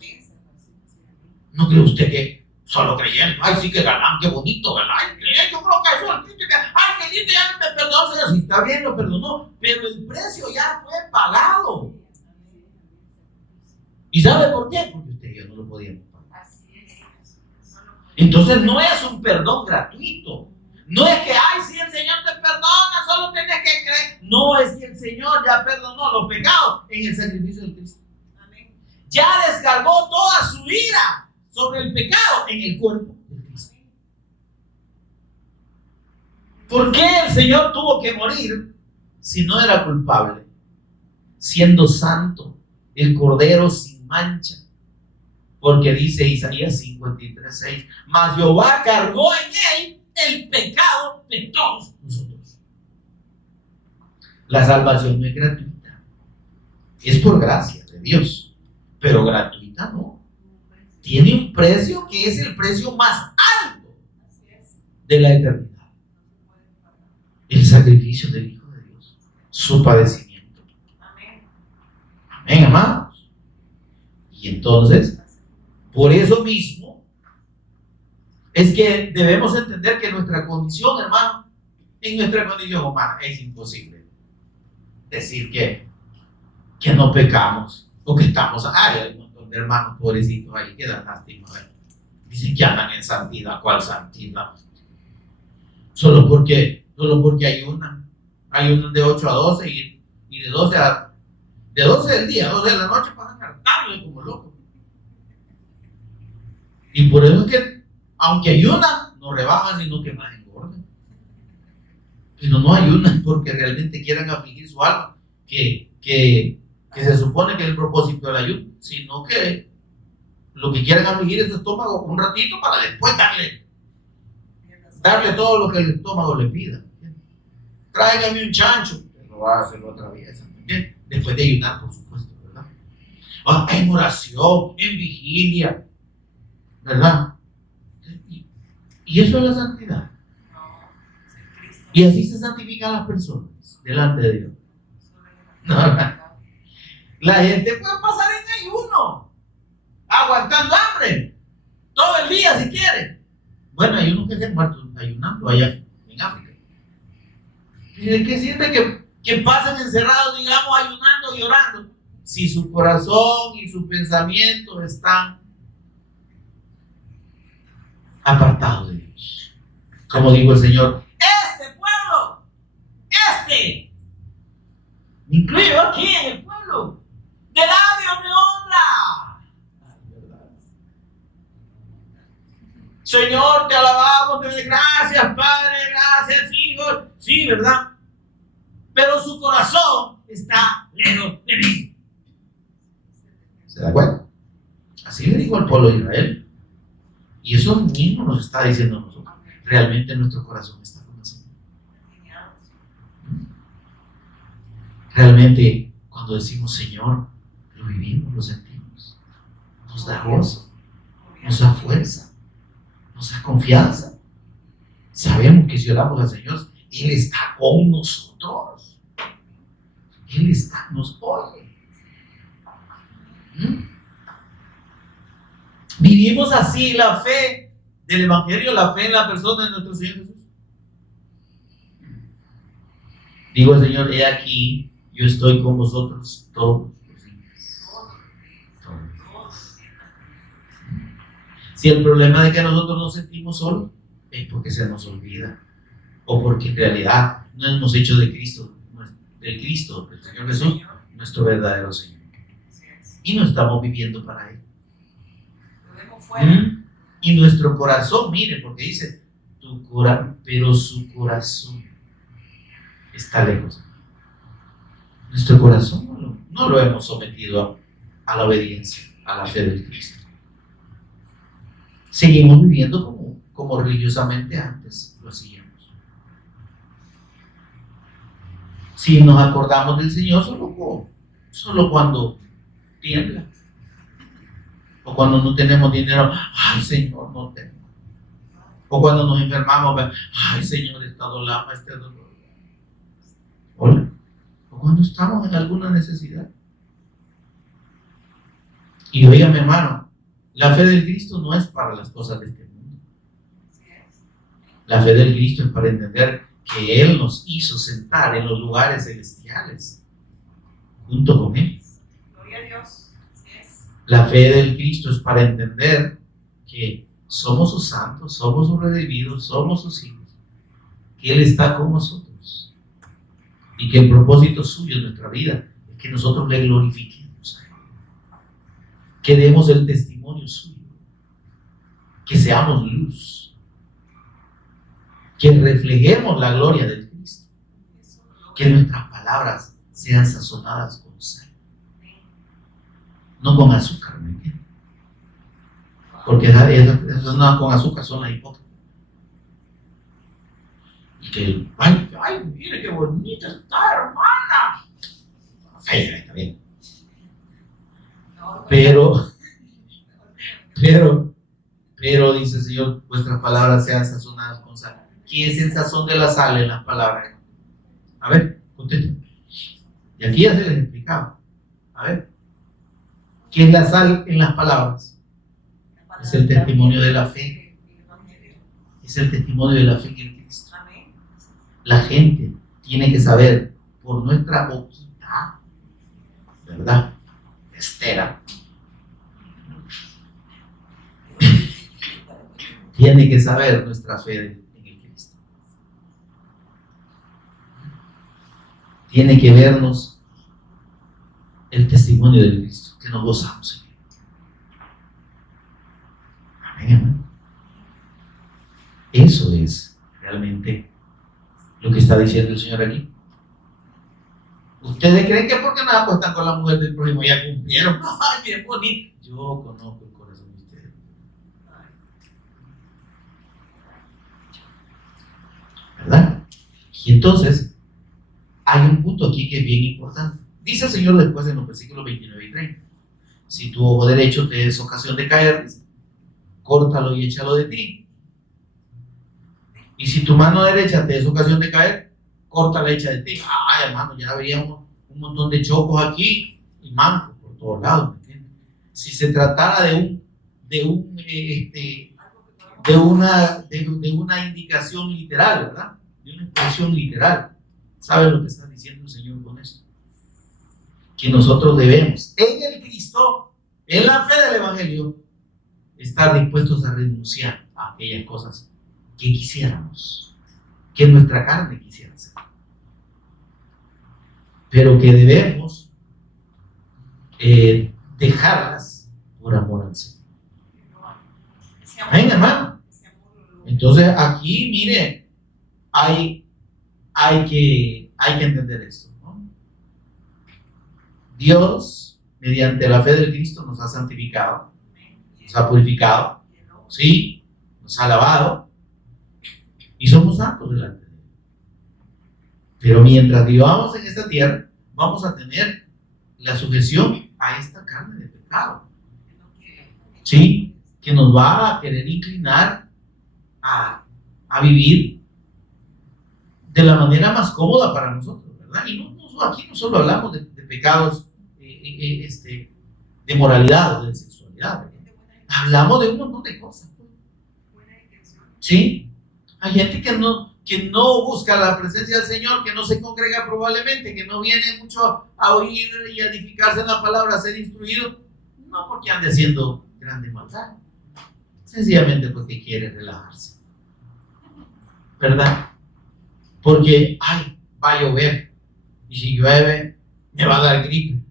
¿No cree usted que solo creyendo, ay, sí, que galán, qué bonito, ¿verdad? Ay, yo creo que eso es el Cristo, ay, que Dios ya me perdonó, Señor, sí, está bien, lo perdonó, pero el precio ya fue pagado. ¿Y sabe por qué? Porque usted y yo no lo podíamos pagar. Entonces no es un perdón gratuito. No es que, ay, si el Señor te perdona, solo tienes que creer. No, es que el Señor ya perdonó los pecados en el sacrificio de Cristo. Ya descargó toda su ira sobre el pecado en el cuerpo de Cristo. ¿Por qué el Señor tuvo que morir si no era culpable? Siendo santo, el Cordero sin mancha. Porque dice Isaías 53:6, mas Jehová cargó en él el pecado de todos nosotros. La salvación no es gratuita, es por gracia de Dios, pero gratuita no. Tiene un precio que es el precio más alto de la eternidad. El sacrificio del Hijo de Dios, su padecimiento. Amén, amados. Y entonces, por eso mismo, es que debemos entender que nuestra condición, hermano, en nuestra condición humana es imposible decir que no pecamos o que estamos, hay un montón de hermanos pobrecitos ahí que dan lástima, dicen que andan en santidad. ¿Cuál santidad? Solo porque ayunan de 8 a 12 y de 12 del día a 12 de la noche pasan hartando como locos. Y por eso es que aunque ayunan, no rebajan, sino que más engordan. Pero no ayunan porque realmente quieran afligir su alma, que se supone que es el propósito del ayuno, sino que lo que quieren afligir es su estómago un ratito para después darle todo lo que el estómago le pida. Tráigame un chancho, lo va a hacer otra vez también, después de ayunar, por supuesto, ¿verdad? En oración, en vigilia, ¿verdad? Y eso es la santidad. Y así se santifican las personas delante de Dios. La gente puede pasar en ayuno, aguantando hambre, todo el día si quiere. Bueno, hay unos que se han muerto ayunando allá en África. ¿Y de qué sirve que pasen encerrados, digamos, ayunando y orando, si su corazón y su pensamiento están apartados de Dios? Como dijo el Señor, este pueblo, me incluyo aquí en el pueblo, de labios me honra. ¿Verdad? Señor, te alabamos, te doy gracias, Padre, gracias, Hijo. Sí, ¿verdad? Pero su corazón está lejos de mí. ¿Se da cuenta? Así le dijo al pueblo de Israel. Y eso mismo nos está diciendo a nosotros. Realmente nuestro corazón está con el Señor. Realmente, cuando decimos Señor, lo vivimos, lo sentimos. Nos da gozo, nos da fuerza, nos da confianza. Sabemos que si oramos al Señor, Él está con nosotros. Él nos oye. Vivimos así la fe del Evangelio, la fe en la persona de nuestro Señor Jesús. Digo al Señor, he aquí, yo estoy con vosotros todos los días. Todos. Si el problema es que nosotros nos sentimos solos, es porque se nos olvida, o porque en realidad no hemos hecho del Cristo, del Señor Jesús, nuestro verdadero Señor. Y no estamos viviendo para Él. Y nuestro corazón, mire, porque dice, pero su corazón está lejos. Nuestro corazón no lo hemos sometido a la obediencia, a la fe del Cristo. Seguimos viviendo como religiosamente antes lo hacíamos. Si nos acordamos del Señor solo cuando tiembla. O cuando no tenemos dinero, ay Señor, no tengo. O cuando nos enfermamos, ay Señor, he estado lama, este dolor. Hola. O cuando estamos en alguna necesidad. Y oígame, hermano, la fe del Cristo no es para las cosas de este mundo. La fe del Cristo es para entender que Él nos hizo sentar en los lugares celestiales junto con Él. Gloria a Dios. La fe del Cristo es para entender que somos sus santos, somos sus redimidos, somos sus hijos, que Él está con nosotros y que el propósito suyo en nuestra vida es que nosotros le glorifiquemos a Él, que demos el testimonio suyo, que seamos luz, que reflejemos la gloria del Cristo, que nuestras palabras sean sazonadas con sal. No con azúcar, ¿me entiendes? Porque esas no con azúcar son las hipócritas. Y que, ay, mire qué bonita está, hermana. Fea, está bien. Pero dice el Señor, vuestras palabras sean sazonadas con sal. ¿Qué es el sazón de la sal en las palabras? A ver, contesten. Y aquí ya se les explicaba. A ver, ¿qué es la sal en las palabras? Es el testimonio de la fe. Es el testimonio de la fe en Cristo. La gente tiene que saber por nuestra boquita, ¿verdad? Estera. Tiene que saber nuestra fe en el Cristo. Tiene que vernos el testimonio de Cristo, que nos gozamos en él. Amén. Eso es realmente lo que está diciendo el Señor aquí. ¿Ustedes creen que porque nada apuestan con la mujer del prójimo ya cumplieron? ¡Ay, bien bonito! Yo conozco el corazón de ustedes. ¿Verdad? Y entonces, hay un punto aquí que es bien importante. Dice el Señor después en los versículos 29 y 30. Si tu ojo derecho te es ocasión de caer, córtalo y échalo de ti. Y si tu mano derecha te es ocasión de caer, córtala y echa de ti. Ay, hermano, ya veíamos un montón de chocos aquí y mancos por todos lados, ¿me entiendes? Si se tratara de una indicación literal, ¿verdad? De una expresión literal. ¿Sabe lo que está diciendo el Señor con esto? Que nosotros debemos, en el Cristo, en la fe del Evangelio, estar dispuestos a renunciar a aquellas cosas que quisiéramos, que nuestra carne quisiera hacer, pero que debemos dejarlas por amor al Señor. Amén, hermano. Entonces aquí, mire, hay que entender esto, ¿no? Dios, mediante la fe del Cristo, nos ha santificado, nos ha purificado, ¿sí? Nos ha lavado y somos santos delante de Él. Pero mientras vivamos en esta tierra, vamos a tener la sujeción a esta carne de pecado, ¿sí? Que nos va a querer inclinar a vivir de la manera más cómoda para nosotros, ¿verdad? Y aquí no solo hablamos de pecados de moralidad o de sexualidad, ¿verdad? Hablamos de un montón de cosas, ¿sí? Hay gente que no busca la presencia del Señor, que no se congrega probablemente, que no viene mucho a oír y a edificarse en la palabra, a ser instruido, no porque ande haciendo grande maldad, sencillamente porque quiere relajarse, ¿verdad? Porque, ay, va a llover, y si llueve, me va a dar gripe.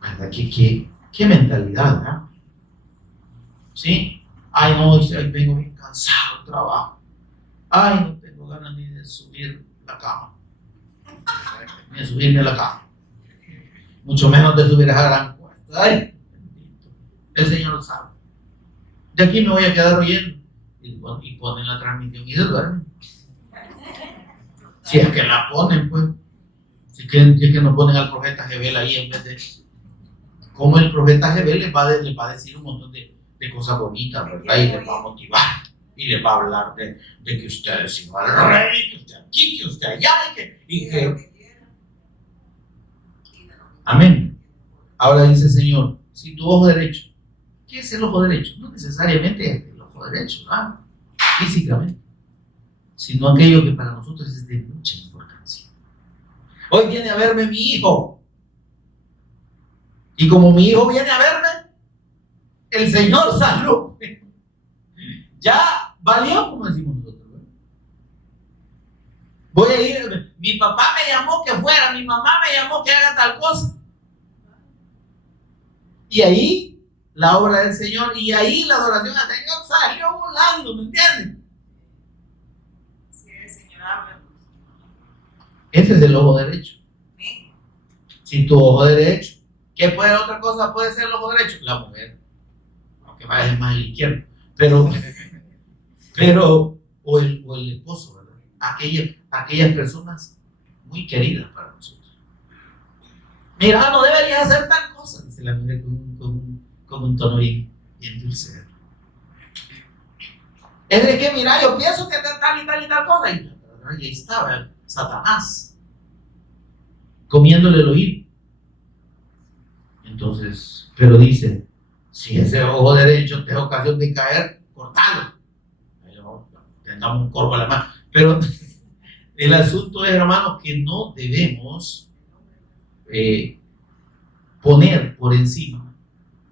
¿Verdad? ¿Qué mentalidad, ¿verdad? ¿Sí? Ay, no, hoy vengo bien cansado del trabajo. Ay, no tengo ganas ni de subir la cama. Ni de subirme a la cama. Mucho menos de subir a esa gran puerta. Ay, bendito. El Señor lo sabe. De aquí me voy a quedar oyendo. Y ponen la transmisión y se duermen. Si es que la ponen, pues. Si es que no ponen al profeta Jebel ahí en vez de. Como el profeta Jebel les va a decir un montón de cosas bonitas, ¿verdad? Y les va a motivar. Y les va a hablar de que usted es igual al rey, que usted aquí, que usted allá, y que. Amén. Ahora dice el Señor, si tu ojo derecho, ¿qué es el ojo derecho? No necesariamente el ojo derecho, ¿verdad? Físicamente, sino aquello que para nosotros es de mucha importancia. Hoy viene a verme mi hijo, y como mi hijo viene a verme, el Señor salud ya valió, como decimos nosotros, ¿verdad? Voy a ir, mi papá me llamó que fuera, mi mamá me llamó que haga tal cosa, y ahí la obra del Señor, y ahí la adoración al Señor salió volando, ¿me entienden? Sí, el Señor habla. Ese es el ojo derecho. Si tu ojo derecho, ¿qué puede otra cosa puede ser el ojo derecho? La mujer, aunque vaya más a la izquierda, pero o el esposo, ¿verdad? Aquellas personas muy queridas para nosotros. Mira, no deberías hacer tal cosa, dice la mujer con un tono bien dulce. Es de que, mira, yo pienso que tal y tal cosa. Y ahí estaba Satanás comiéndole el oído. Entonces, pero dice, si ese ojo derecho te da ocasión de caer, cortalo. Tengamos un corvo a la mano. Pero el asunto es, hermanos, que no debemos poner por encima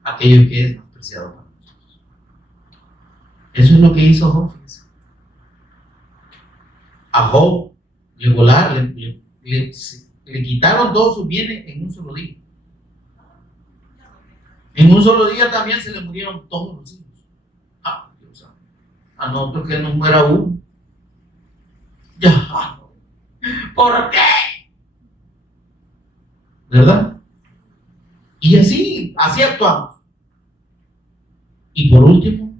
aquello que es más preciado para nosotros. Eso es lo que hizo Job. A Job le quitaron todos sus bienes en un solo día. En un solo día también se le murieron todos los hijos. Dios santo. A nosotros que nos muera uno. Ya. ¿Por qué? ¿Verdad? Y así actuamos. Y por último,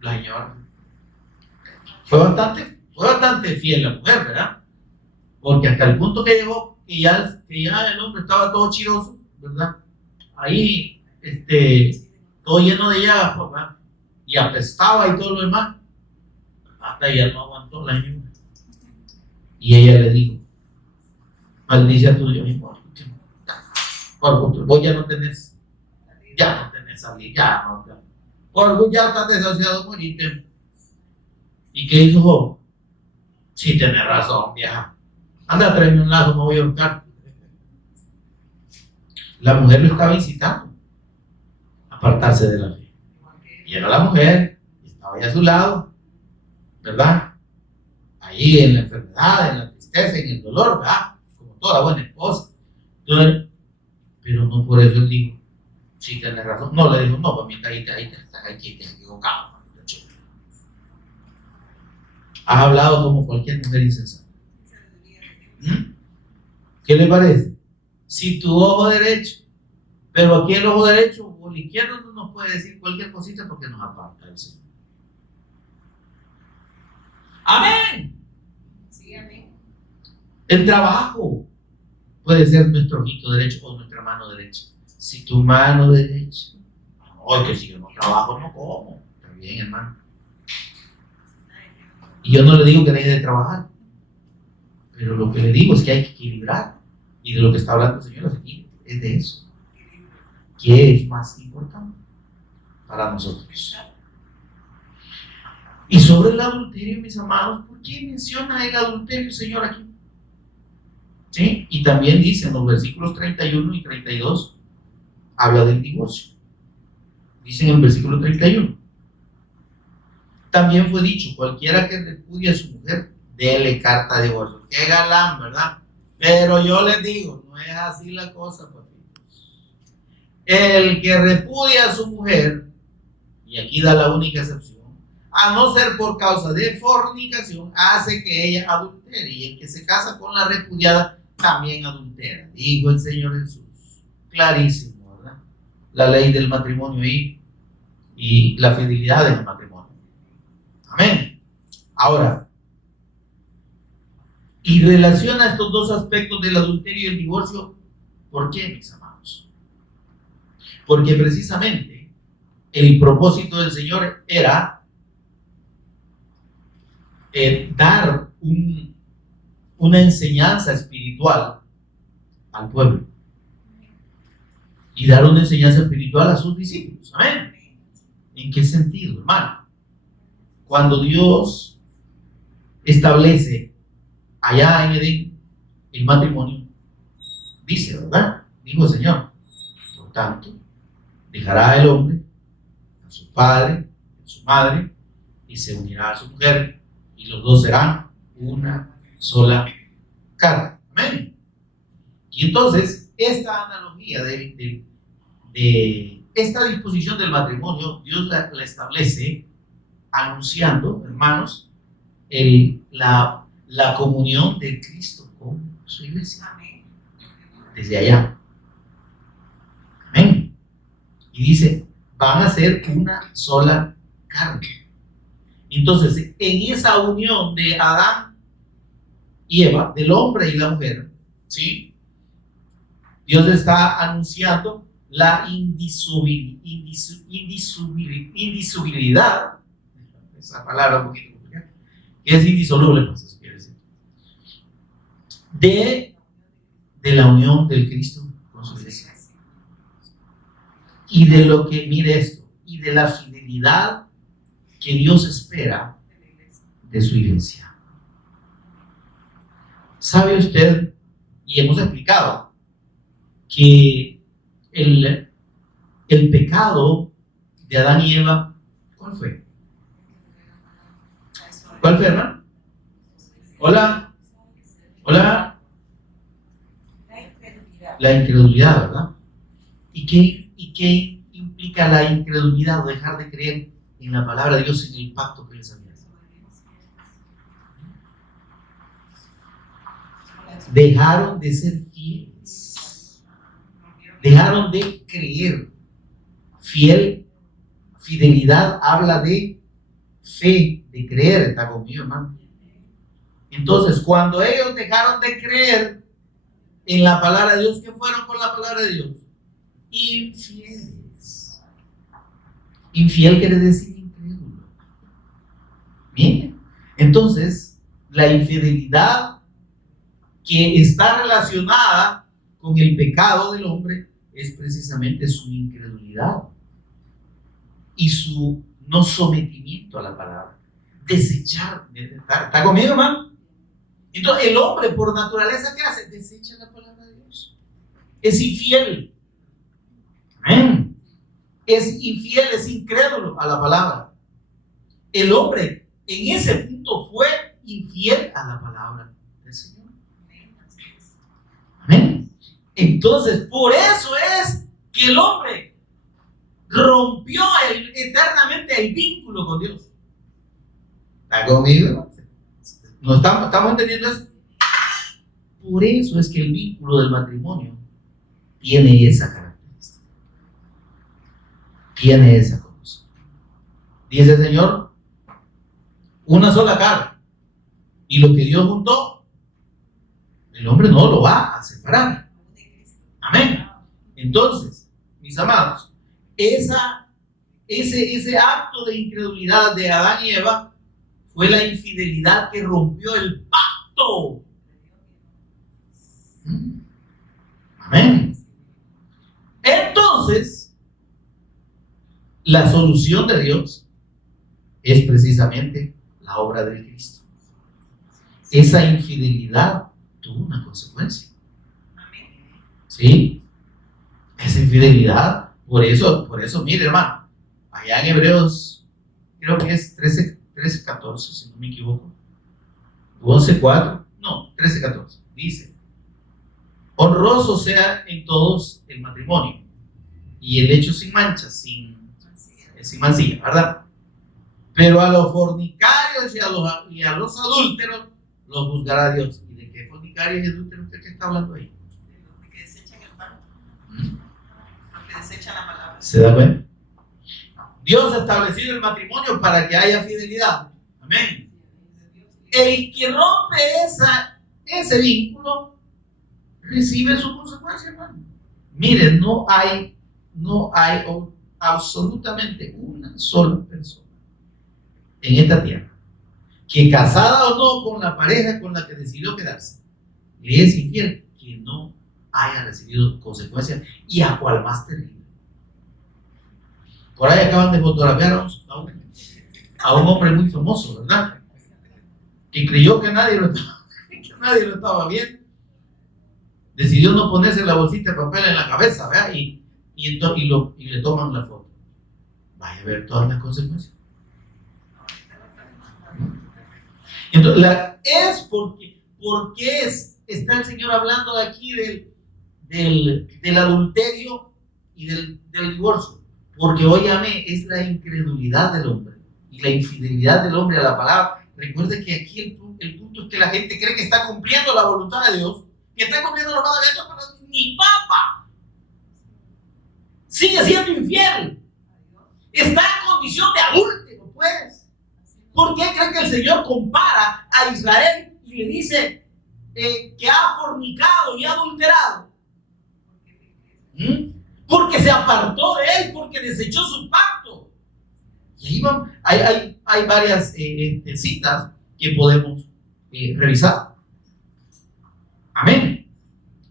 la señora fue bastante fiel la mujer, ¿verdad? Porque hasta el punto que llegó, que ya el hombre estaba todo chiroso, ¿verdad? Ahí, todo lleno de llagas, ¿verdad? Y apestaba y todo lo demás. Hasta ella no aguantó la señora. Y ella le dijo, maldice a tu Dios, vos ya no tenés salir, por ya estás desahuciado, morite. ¿Y qué hizo Job? Sí, tenés razón, vieja. Anda, tráeme un lazo, me voy a ahorcar. La mujer lo estaba incitando a apartarse de la fe. Y era la mujer, estaba ahí a su lado, ¿verdad? Ahí en la enfermedad, en la tristeza, en el dolor, ¿verdad? Como toda buena esposa. Entonces, pero no por eso él dijo, sí, tenés razón. No, le dijo, no, pues mira, ahí te has equivocado. Has hablado como cualquier mujer insensata. ¿Qué le parece? Si tu ojo derecho, pero aquí el ojo derecho o el izquierdo no nos puede decir cualquier cosita porque nos aparta del Señor. Amén. Sí, amén. El trabajo puede ser nuestro ojito derecho o nuestra mano derecha. Si tu mano derecha, no, que si yo no trabajo, no como. Está bien, hermano. Y yo no le digo que deje de trabajar, pero lo que le digo es que hay que equilibrar. Y de lo que está hablando el Señor aquí es de eso. ¿Qué es más importante para nosotros? Y sobre el adulterio, mis amados, ¿por qué menciona el adulterio, Señor, aquí? ¿Sí? Y también dice en los versículos 31 y 32, habla del divorcio. Dice en el versículo 31. También fue dicho, cualquiera que repudie a su mujer, déle carta de divorcio. Qué galán, ¿verdad? Pero yo les digo, no es así la cosa, papitos. El que repudia a su mujer, y aquí da la única excepción, a no ser por causa de fornicación, hace que ella adultere. Y el que se casa con la repudiada también adultera. Dijo el Señor Jesús. Clarísimo, ¿verdad? La ley del matrimonio y la fidelidad del matrimonio. Amén. Ahora, y relaciona estos dos aspectos del adulterio y el divorcio. ¿Por qué, mis amados? Porque precisamente el propósito del Señor era dar una enseñanza espiritual al pueblo y dar una enseñanza espiritual a sus discípulos. Amén. ¿En qué sentido, hermano? Cuando Dios establece allá en Edén el matrimonio, dice, ¿verdad? Dijo el Señor, por tanto, dejará el hombre a su padre, a su madre, y se unirá a su mujer, y los dos serán una sola carne. Amén. Y entonces, esta analogía de esta disposición del matrimonio, Dios la establece anunciando, hermanos, la comunión de Cristo con su iglesia. Amén. Desde allá. Amén. Y dice, van a ser una sola carne. Entonces, en esa unión de Adán y Eva, del hombre y la mujer, ¿sí? Dios está anunciando la indisolubilidad, esa palabra un poquito complicada, que es indisoluble, pues eso quiere decir, de la unión del Cristo con su iglesia. Y de lo que, mire esto, y de la fidelidad que Dios espera de su iglesia. ¿Sabe usted? Y hemos explicado que el pecado de Adán y Eva, ¿cuál fue? ¿Cuál fue, hermano? Hola. Hola. La incredulidad, ¿verdad? ¿Y qué implica la incredulidad? Dejar de creer en la palabra de Dios, en el pacto que les había dado. Dejaron de ser fieles. Dejaron de creer. Fidelidad habla de fe, de creer. ¿Está conmigo, hermano? Entonces, cuando ellos dejaron de creer en la palabra de Dios, ¿qué fueron con la palabra de Dios? Infieles. Infiel quiere decir incrédulo. Bien. Entonces, la infidelidad que está relacionada con el pecado del hombre es precisamente su incredulidad y su no sometimiento a la palabra. Desechar. ¿Está conmigo, hermano? Entonces, el hombre por naturaleza, ¿qué hace? Desecha la palabra de Dios. Es infiel. Amén. Es infiel, es incrédulo a la palabra. El hombre en ese punto fue infiel a la palabra del Señor. Amén. Entonces, por eso es que el hombre rompió eternamente el vínculo con Dios. ¿Está conmigo? ¿No estamos entendiendo eso? Por eso es que el vínculo del matrimonio tiene esa característica. Tiene esa cosa. Dice el Señor, una sola carne. Y lo que Dios juntó, el hombre no lo va a separar. Amén. Entonces, mis amados, ese acto de incredulidad de Adán y Eva fue la infidelidad que rompió el pacto. Amén. Entonces, la solución de Dios es precisamente la obra de Cristo. Esa infidelidad tuvo una consecuencia. ¿Sí? Esa infidelidad, por eso, mire, hermano, allá en Hebreos, creo que es 13:14, si no me equivoco, 11:4, no, 13:14, dice: honroso sea en todos el matrimonio y el hecho sin mancha, sin mancilla, ¿verdad? Pero a los fornicarios y a los adúlteros los juzgará Dios. ¿Y de qué fornicarios y adúlteros usted qué está hablando ahí? De los que desechan el pan, los que desechan la palabra. ¿Se da cuenta? Dios ha establecido el matrimonio para que haya fidelidad. Amén. El que rompe ese vínculo recibe su consecuencia, hermano. Miren, no hay absolutamente una sola persona en esta tierra que, casada o no con la pareja con la que decidió quedarse, le es infiel, que no haya recibido consecuencias, y a cual más terrible. Por ahí acaban de fotografiar a un hombre muy famoso, ¿verdad? Que creyó que nadie lo estaba viendo. Decidió no ponerse la bolsita de papel en la cabeza, ¿verdad? Y le toman la foto. Vaya a ver todas las consecuencias. Entonces, es porque está el Señor hablando aquí del adulterio y del divorcio. Porque, óyame, es la incredulidad del hombre y la infidelidad del hombre a la palabra. Recuerde que aquí el punto es que la gente cree que está cumpliendo la voluntad de Dios, que está cumpliendo la voluntad de Dios, pero ni papa. Sigue siendo infiel. Está en condición de adúltero, pues. ¿Por qué creen que el Señor compara a Israel y le dice que ha fornicado y adulterado? Porque se apartó de él, porque desechó su pacto. Y ahí van, hay varias citas que podemos revisar. Amén.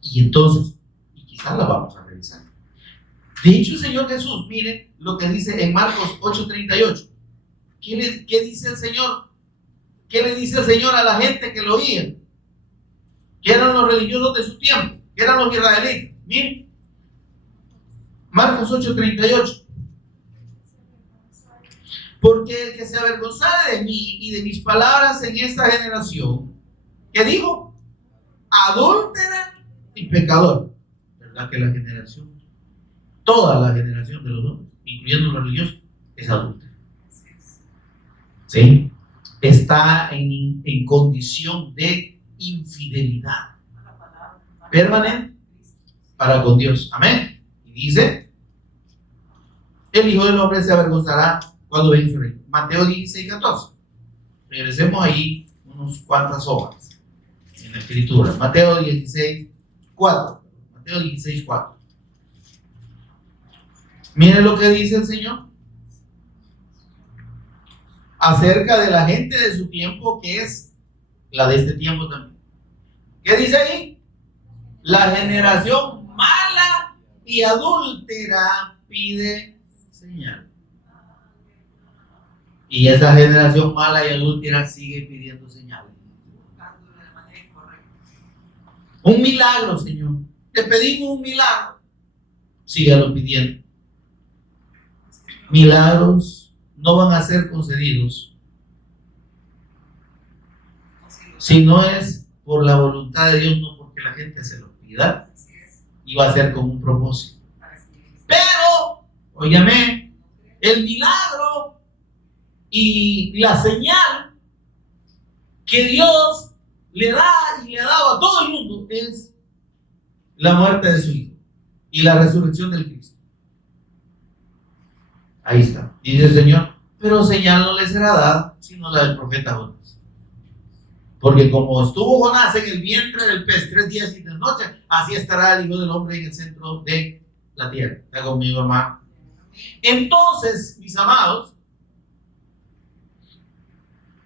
Y entonces, y quizás la vamos a revisar. De hecho, el Señor Jesús, miren lo que dice en Marcos 8:38. ¿Qué dice el Señor? ¿Qué le dice el Señor a la gente que lo oía? Que eran los religiosos de su tiempo, que eran los israelitas. Miren, Marcos 8:38. Porque el que se avergonzara de mí y de mis palabras en esta generación, ¿qué dijo? Adúltera y pecador. ¿Verdad que la generación, toda la generación de los hombres, incluyendo los religiosos, es adúltera? ¿Sí? Está en condición de infidelidad permanente para con Dios. Amén. Y dice, el Hijo del Hombre se avergonzará cuando venga su reino. Mateo 16:14. Regresemos ahí unos cuantas hojas en la escritura. Mateo 16:4. Mateo 16:4. Miren lo que dice el Señor acerca de la gente de su tiempo, que es la de este tiempo también. ¿Qué dice ahí? La generación mala y adúltera pide señal. Y esa generación mala y adúltera sigue pidiendo señales. Un milagro, Señor. Te pedimos un milagro. Sígalo pidiendo. Milagros no van a ser concedidos si no es por la voluntad de Dios, no porque la gente se lo pida, y va a ser con un propósito. Pero, óyame, el milagro y la señal que Dios le da y le ha dado a todo el mundo es la muerte de su Hijo y la resurrección del Cristo. Ahí está, dice el Señor, pero señal no le será dada sino la del profeta Jonás. Porque como estuvo Jonás en el vientre del pez 3 días y 3 noches, así estará el Hijo del Hombre en el centro de la tierra. ¿Está conmigo, hermano? Entonces, mis amados,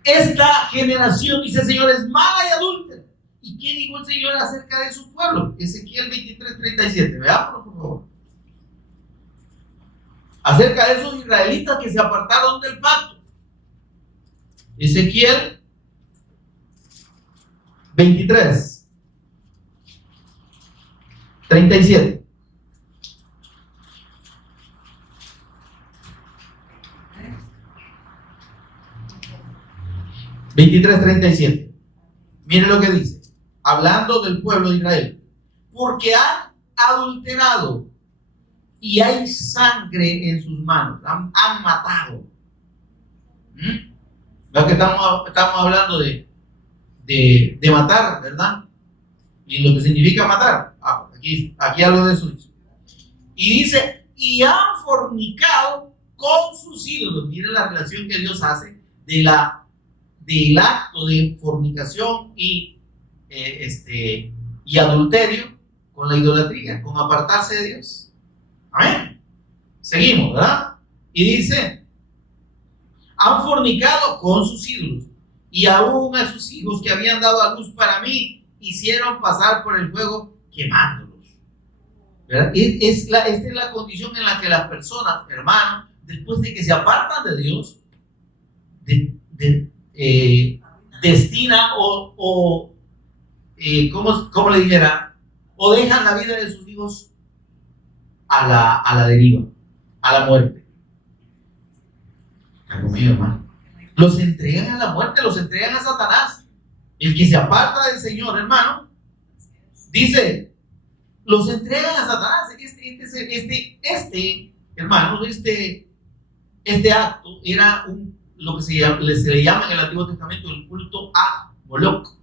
esta generación, dice el Señor, es mala y adúltera. ¿Y qué dijo el Señor acerca de su pueblo? Ezequiel 23:37, veámoslo por favor. Acerca de esos israelitas que se apartaron del pacto. Ezequiel 23:37. Mire lo que dice, hablando del pueblo de Israel. Porque han adulterado y hay sangre en sus manos, han matado. Lo que estamos hablando de matar, ¿verdad? Y lo que significa matar. Aquí hablo de eso. Y dice, y han fornicado con sus ídolos. Miren la relación que Dios hace del acto de fornicación y adulterio con la idolatría, con apartarse de Dios. Amén. Seguimos, ¿verdad? Y dice, han fornicado con sus ídolos y aún a sus hijos que habían dado a luz para mí hicieron pasar por el fuego quemándolos. ¿Verdad? Esta es la condición en la que las personas, hermanos, después de que se apartan de Dios, destinan ¿cómo le dijera? O dejan la vida de sus hijos a la deriva, a la muerte. ¿Está conmigo, hermano? Los entregan a la muerte, los entregan a Satanás. El que se aparta del Señor, hermano, dice, los entregan a Satanás. Hermano, este acto era lo que se le llama en el Antiguo Testamento el culto a Moloch.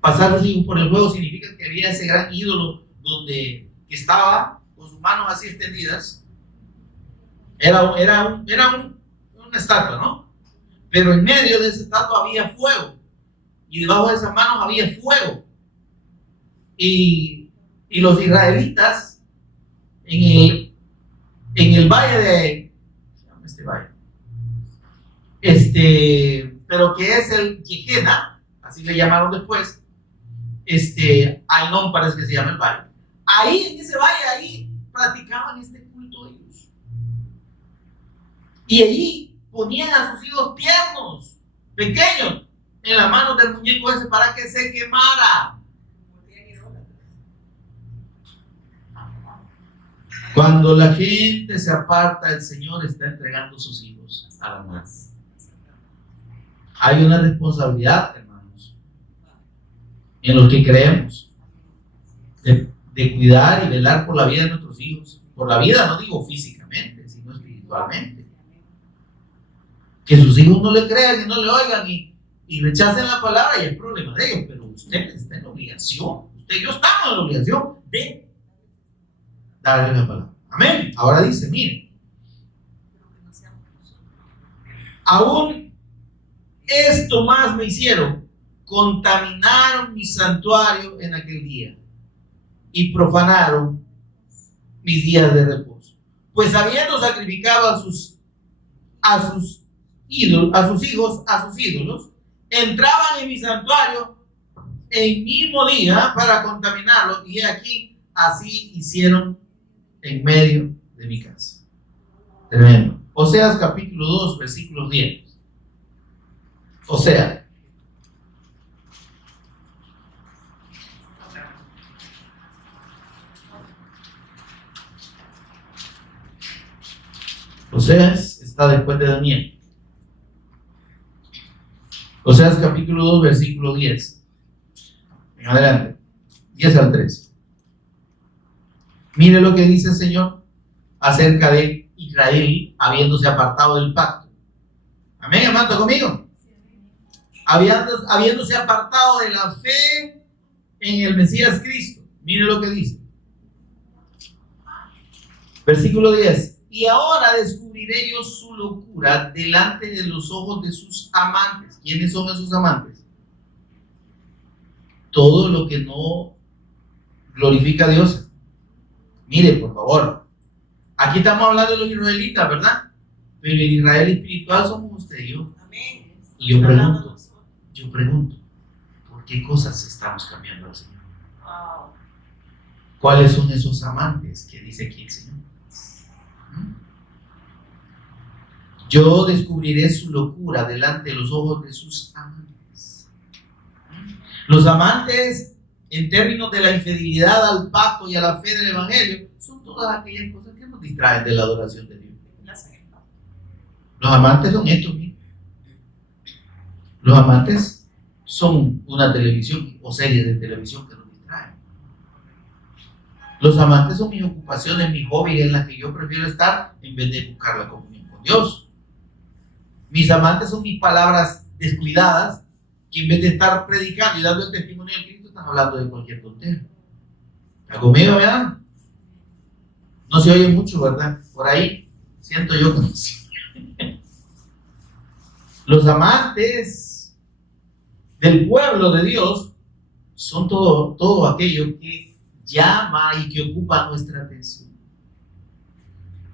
Pasar los hijos por el fuego significa que había ese gran ídolo que estaba con sus manos así extendidas. Era una estatua, ¿no? Pero en medio de esa estatua había fuego y debajo de esas manos había fuego, y los israelitas en el valle de, ¿cómo se llama este valle? Pero que es el Gehenna, así le llamaron después, Ainón parece que se llama el valle. Ahí en ese valle, ahí practicaban este culto ellos. Y allí ponían a sus hijos tiernos, pequeños, en las manos del muñeco ese para que se quemara. Cuando la gente se aparta, el Señor está entregando sus hijos a la muerte. Hay una responsabilidad, hermanos, en los que creemos, de cuidar y velar por la vida de nuestros hijos. Por la vida, no digo físicamente, sino espiritualmente. Que sus hijos no le crean y no le oigan y rechacen la palabra, y es problema de ellos, pero usted está en la obligación, usted y yo estamos en la obligación de darle la palabra. Amén. Ahora dice, miren, aún esto más me hicieron, contaminaron mi santuario en aquel día y profanaron mis días de reposo. Pues habiendo sacrificado a sus hijos, a sus ídolos, entraban en mi santuario el mismo día para contaminarlo, y aquí así hicieron en medio de mi casa. Tremendo. Oseas capítulo 2, versículos 10. Oseas está después de Daniel. Oseas capítulo 2, versículo 10. En adelante. 10 al 13. Mire lo que dice el Señor acerca de Israel habiéndose apartado del pacto. Amén, hermano, ¿está conmigo? Habiéndose apartado de la fe en el Mesías Cristo. Mire lo que dice. Versículo 10. Y ahora descubriré yo su locura delante de los ojos de sus amantes. ¿Quiénes son esos amantes? Todo lo que no glorifica a Dios. Mire, por favor. Aquí estamos hablando de los israelitas, ¿verdad? Pero el Israel espiritual somos usted y yo. Amén. Y yo pregunto, ¿por qué cosas estamos cambiando al Señor? Wow. ¿Cuáles son esos amantes que dice aquí el Señor? Yo descubriré su locura delante de los ojos de sus amantes. Los amantes, en términos de la infidelidad al pacto y a la fe del Evangelio, son todas aquellas cosas que nos distraen de la adoración de Dios. Los amantes son estos mismos. Los amantes son una televisión o series de televisión que nos distraen. Los amantes son mis ocupaciones, mis hobbies en las que yo prefiero estar en vez de buscar la comunión con Dios. Mis amantes son mis palabras descuidadas, que en vez de estar predicando y dando el testimonio de Cristo, están hablando de cualquier tontería. ¿Está conmigo, verdad? No se oye mucho, ¿verdad? Por ahí siento yo que no se oye. Los amantes del pueblo de Dios son todo aquello que llama y que ocupa nuestra atención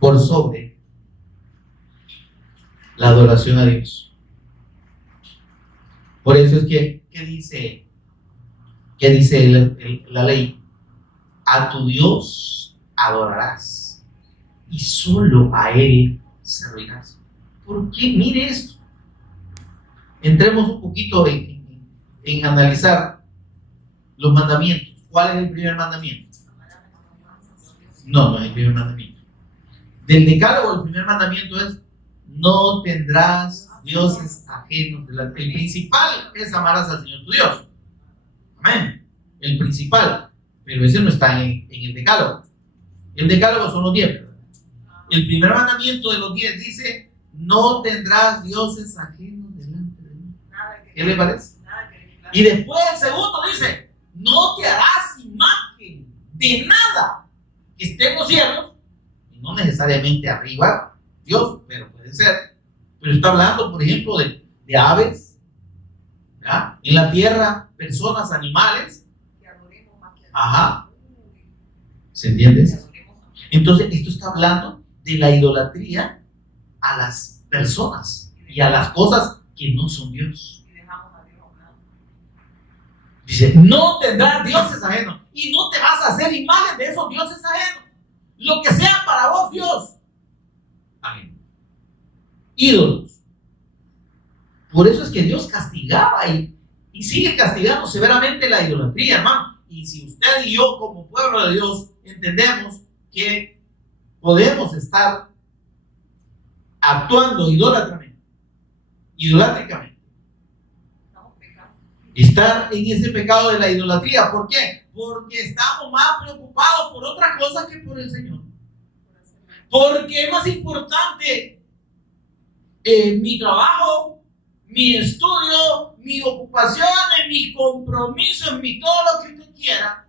por sobre la adoración a Dios. Por eso es que, ¿qué dice la ley? A tu Dios adorarás y solo a Él servirás. ¿Por qué? Mire esto. Entremos un poquito en analizar los mandamientos. ¿Cuál es el primer mandamiento? No es el primer mandamiento. Del decálogo, el primer mandamiento es: no tendrás dioses ajenos delante de ti. El principal es amarás al Señor tu Dios. Amén. El principal. Pero ese no está en el decálogo. El decálogo son los 10. El primer mandamiento de los 10 dice: no tendrás dioses ajenos delante de mí. ¿Qué le parece? Y después el segundo dice: no te harás imagen de nada que esté en los cielos, y no necesariamente arriba Dios, pero puede ser. Pero está hablando, por ejemplo, de aves, ¿ya? En la tierra, personas, animales. Ajá. ¿Se entiende? Entonces, esto está hablando de la idolatría a las personas y a las cosas que no son Dios. Y dejamos a Dios a un lado. Dice, no tendrás dioses ajenos y no te vas a hacer imagen de esos dioses ajenos. Lo que sea para vos Dios. Amén. Ídolos. Por eso es que Dios castigaba y sigue castigando severamente la idolatría, hermano. Y si usted y yo como pueblo de Dios entendemos que podemos estar actuando idolátricamente, Estamos pecando. estar en ese pecado de la idolatría. ¿Por qué? Porque estamos más preocupados por otras cosas que por el Señor. Porque es más importante mi trabajo, mi estudio, mi ocupación, mi compromiso, mi todo lo que usted quiera,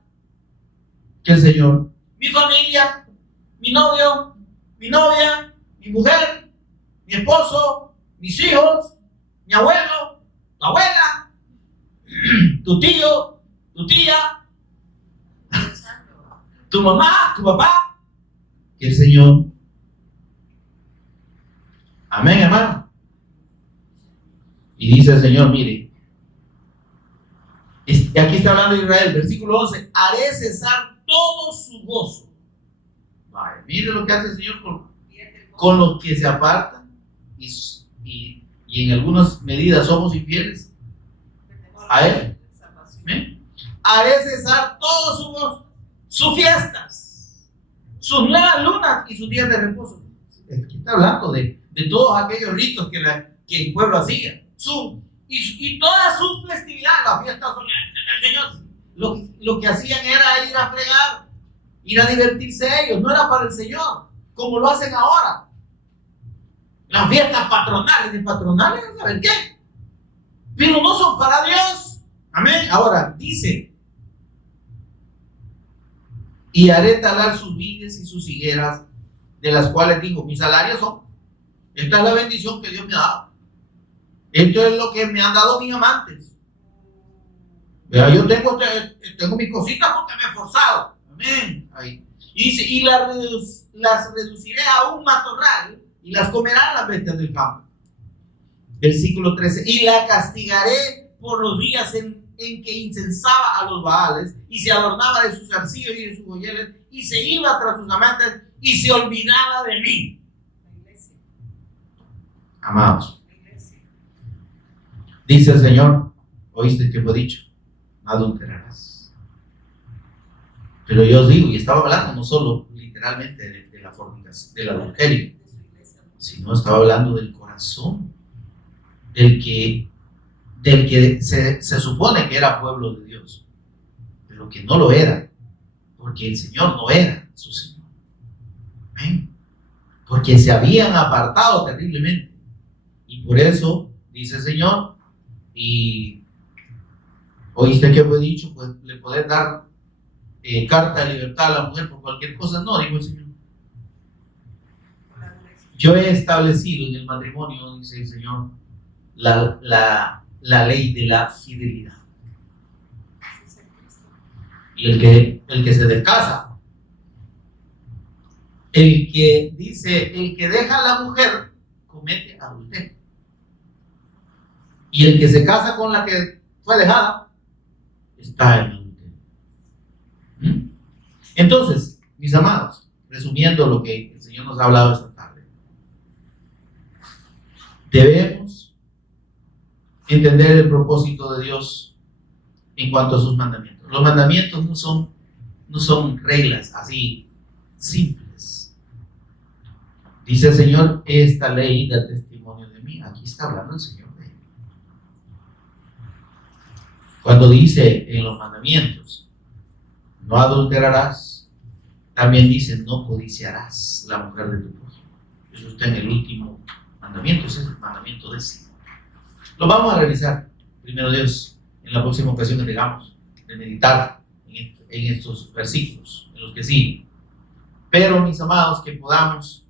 que el Señor. Mi familia, mi novio, mi novia, mi mujer, mi esposo, mis hijos, mi abuelo, tu abuela, tu tío, tu tía, tu mamá, tu papá, que el Señor. Amén, hermano. Y dice el Señor, mire, aquí está hablando de Israel, versículo 11, haré cesar todo su gozo. Vaya, mire lo que hace el Señor con los que se apartan y en algunas medidas somos infieles a Él. ¿Amén? Haré cesar todo su gozo, sus fiestas, sus nuevas lunas y sus días de reposo. Aquí está hablando de todos aquellos ritos que el pueblo hacía. Y todas sus festividades, las fiestas solemnes del Señor, lo que hacían era ir a fregar, ir a divertirse ellos, no era para el Señor, como lo hacen ahora. Las fiestas patronales, a ver qué, pero no son para Dios. Amén. Ahora dice, y haré talar sus vides y sus higueras, de las cuales digo, mis salarios son. Esta es la bendición que Dios me ha dado. Esto es lo que me han dado mis amantes. Vea, yo tengo mis cositas porque me he esforzado. Amén. Ahí. Y dice, y las reduciré a un matorral y las comerán las bestias del campo. Versículo 13. Y la castigaré por los días en que incensaba a los Baales y se adornaba de sus arcillos y de sus joyeles y se iba tras sus amantes y se olvidaba de mí. Amados, dice el Señor, oíste que fue dicho, no adulterarás. Pero yo os digo, y estaba hablando no solo literalmente de la fornicación, del adulterio, sino estaba hablando del corazón, del que se supone que era pueblo de Dios, pero que no lo era, porque el Señor no era su Señor. ¿Ven? Porque se habían apartado terriblemente. Y por eso, dice el Señor, y oíste que fue dicho, pues le podés dar carta de libertad a la mujer por cualquier cosa. No, dijo el Señor. Yo he establecido en el matrimonio, dice el Señor, la ley de la fidelidad. Y el que se descasa, el que deja a la mujer, comete adulterio. Y el que se casa con la que fue dejada, está en adulterio. Entonces, mis amados, resumiendo lo que el Señor nos ha hablado esta tarde, debemos entender el propósito de Dios en cuanto a sus mandamientos. Los mandamientos no son reglas así simples. Dice el Señor, esta ley da testimonio de mí. Aquí está hablando el Señor de él. Cuando dice en los mandamientos, no adulterarás, también dice, no codiciarás la mujer de tu prójimo. Eso está en el último mandamiento, ese es el mandamiento décimo. Lo vamos a revisar, primero Dios, en la próxima ocasión que tengamos de meditar en estos versículos, en los que siguen. Pero, mis amados, que podamos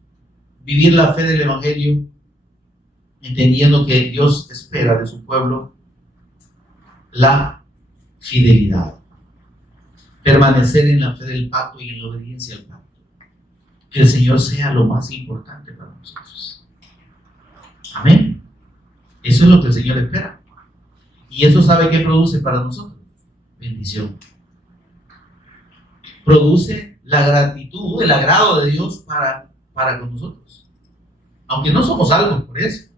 vivir la fe del Evangelio, entendiendo que Dios espera de su pueblo la fidelidad, permanecer en la fe del pacto y en la obediencia al pacto. que el Señor sea lo más importante para nosotros. Amén. Eso es lo que el Señor espera. Y eso, ¿sabe qué produce para nosotros? Bendición. Produce la gratitud, el agrado de Dios para con nosotros. Aunque no somos algo por eso.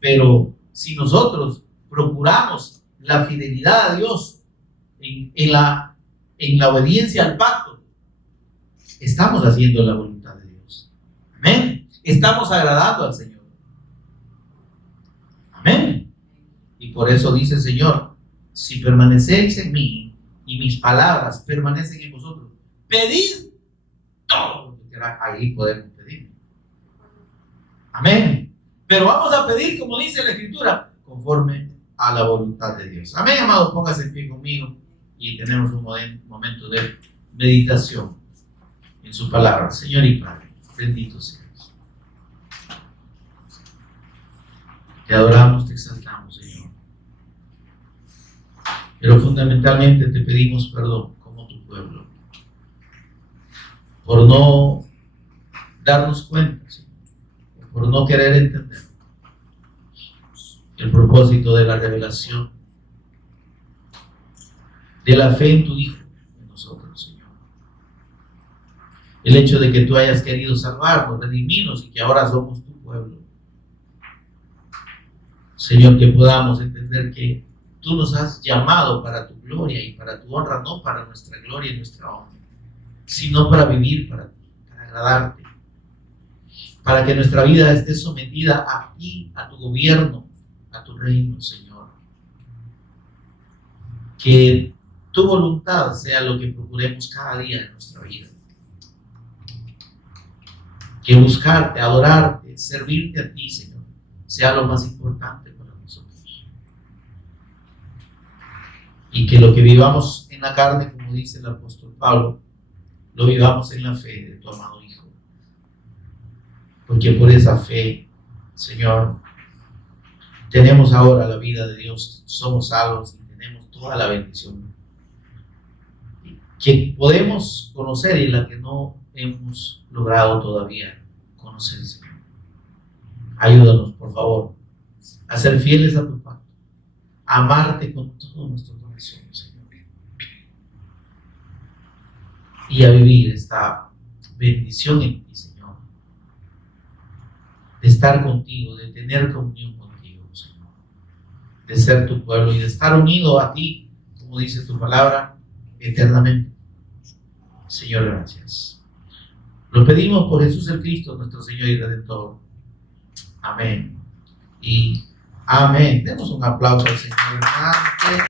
Pero si nosotros procuramos la fidelidad a Dios en la obediencia al pacto, estamos haciendo la voluntad de Dios. Amén. Estamos agradando al Señor. Amén. Y por eso dice el Señor: si permanecéis en mí y mis palabras permanecen en vosotros, pedid todo lo que queráis. Ahí podemos pedir. Amén. Pero vamos a pedir, como dice la Escritura, conforme a la voluntad de Dios. Amén, amados. Póngase en pie conmigo y tenemos un momento de meditación en su palabra. Señor y Padre, bendito seas. Te adoramos, te exaltamos, Señor. Pero fundamentalmente te pedimos perdón como tu pueblo por no darnos cuenta, Señor, por no querer entender el propósito de la revelación de la fe en tu Hijo en nosotros, Señor. El hecho de que tú hayas querido salvarnos, redimirnos y que ahora somos tu pueblo. Señor, que podamos entender que tú nos has llamado para tu gloria y para tu honra, no para nuestra gloria y nuestra honra, sino para vivir para ti, para agradarte, para que nuestra vida esté sometida a ti, a tu gobierno, a tu reino, Señor. Que tu voluntad sea lo que procuremos cada día de nuestra vida. Que buscarte, adorarte, servirte a ti, Señor, sea lo más importante para nosotros. Y que lo que vivamos en la carne, como dice el apóstol Pablo, lo vivamos en la fe de tu amado Hijo. Porque por esa fe, Señor, tenemos ahora la vida de Dios, somos salvos y tenemos toda la bendición que podemos conocer y la que no hemos logrado todavía conocer, Señor. Ayúdanos, por favor, a ser fieles a tu pacto, a amarte con todo nuestro corazón, Señor, y a vivir esta bendición en ti, Señor, de estar contigo, de tener comunión contigo, Señor, de ser tu pueblo y de estar unido a ti, como dice tu palabra, eternamente. Señor, gracias. Lo pedimos por Jesús el Cristo, nuestro Señor y Redentor. Amén y amén. Demos un aplauso al Señor.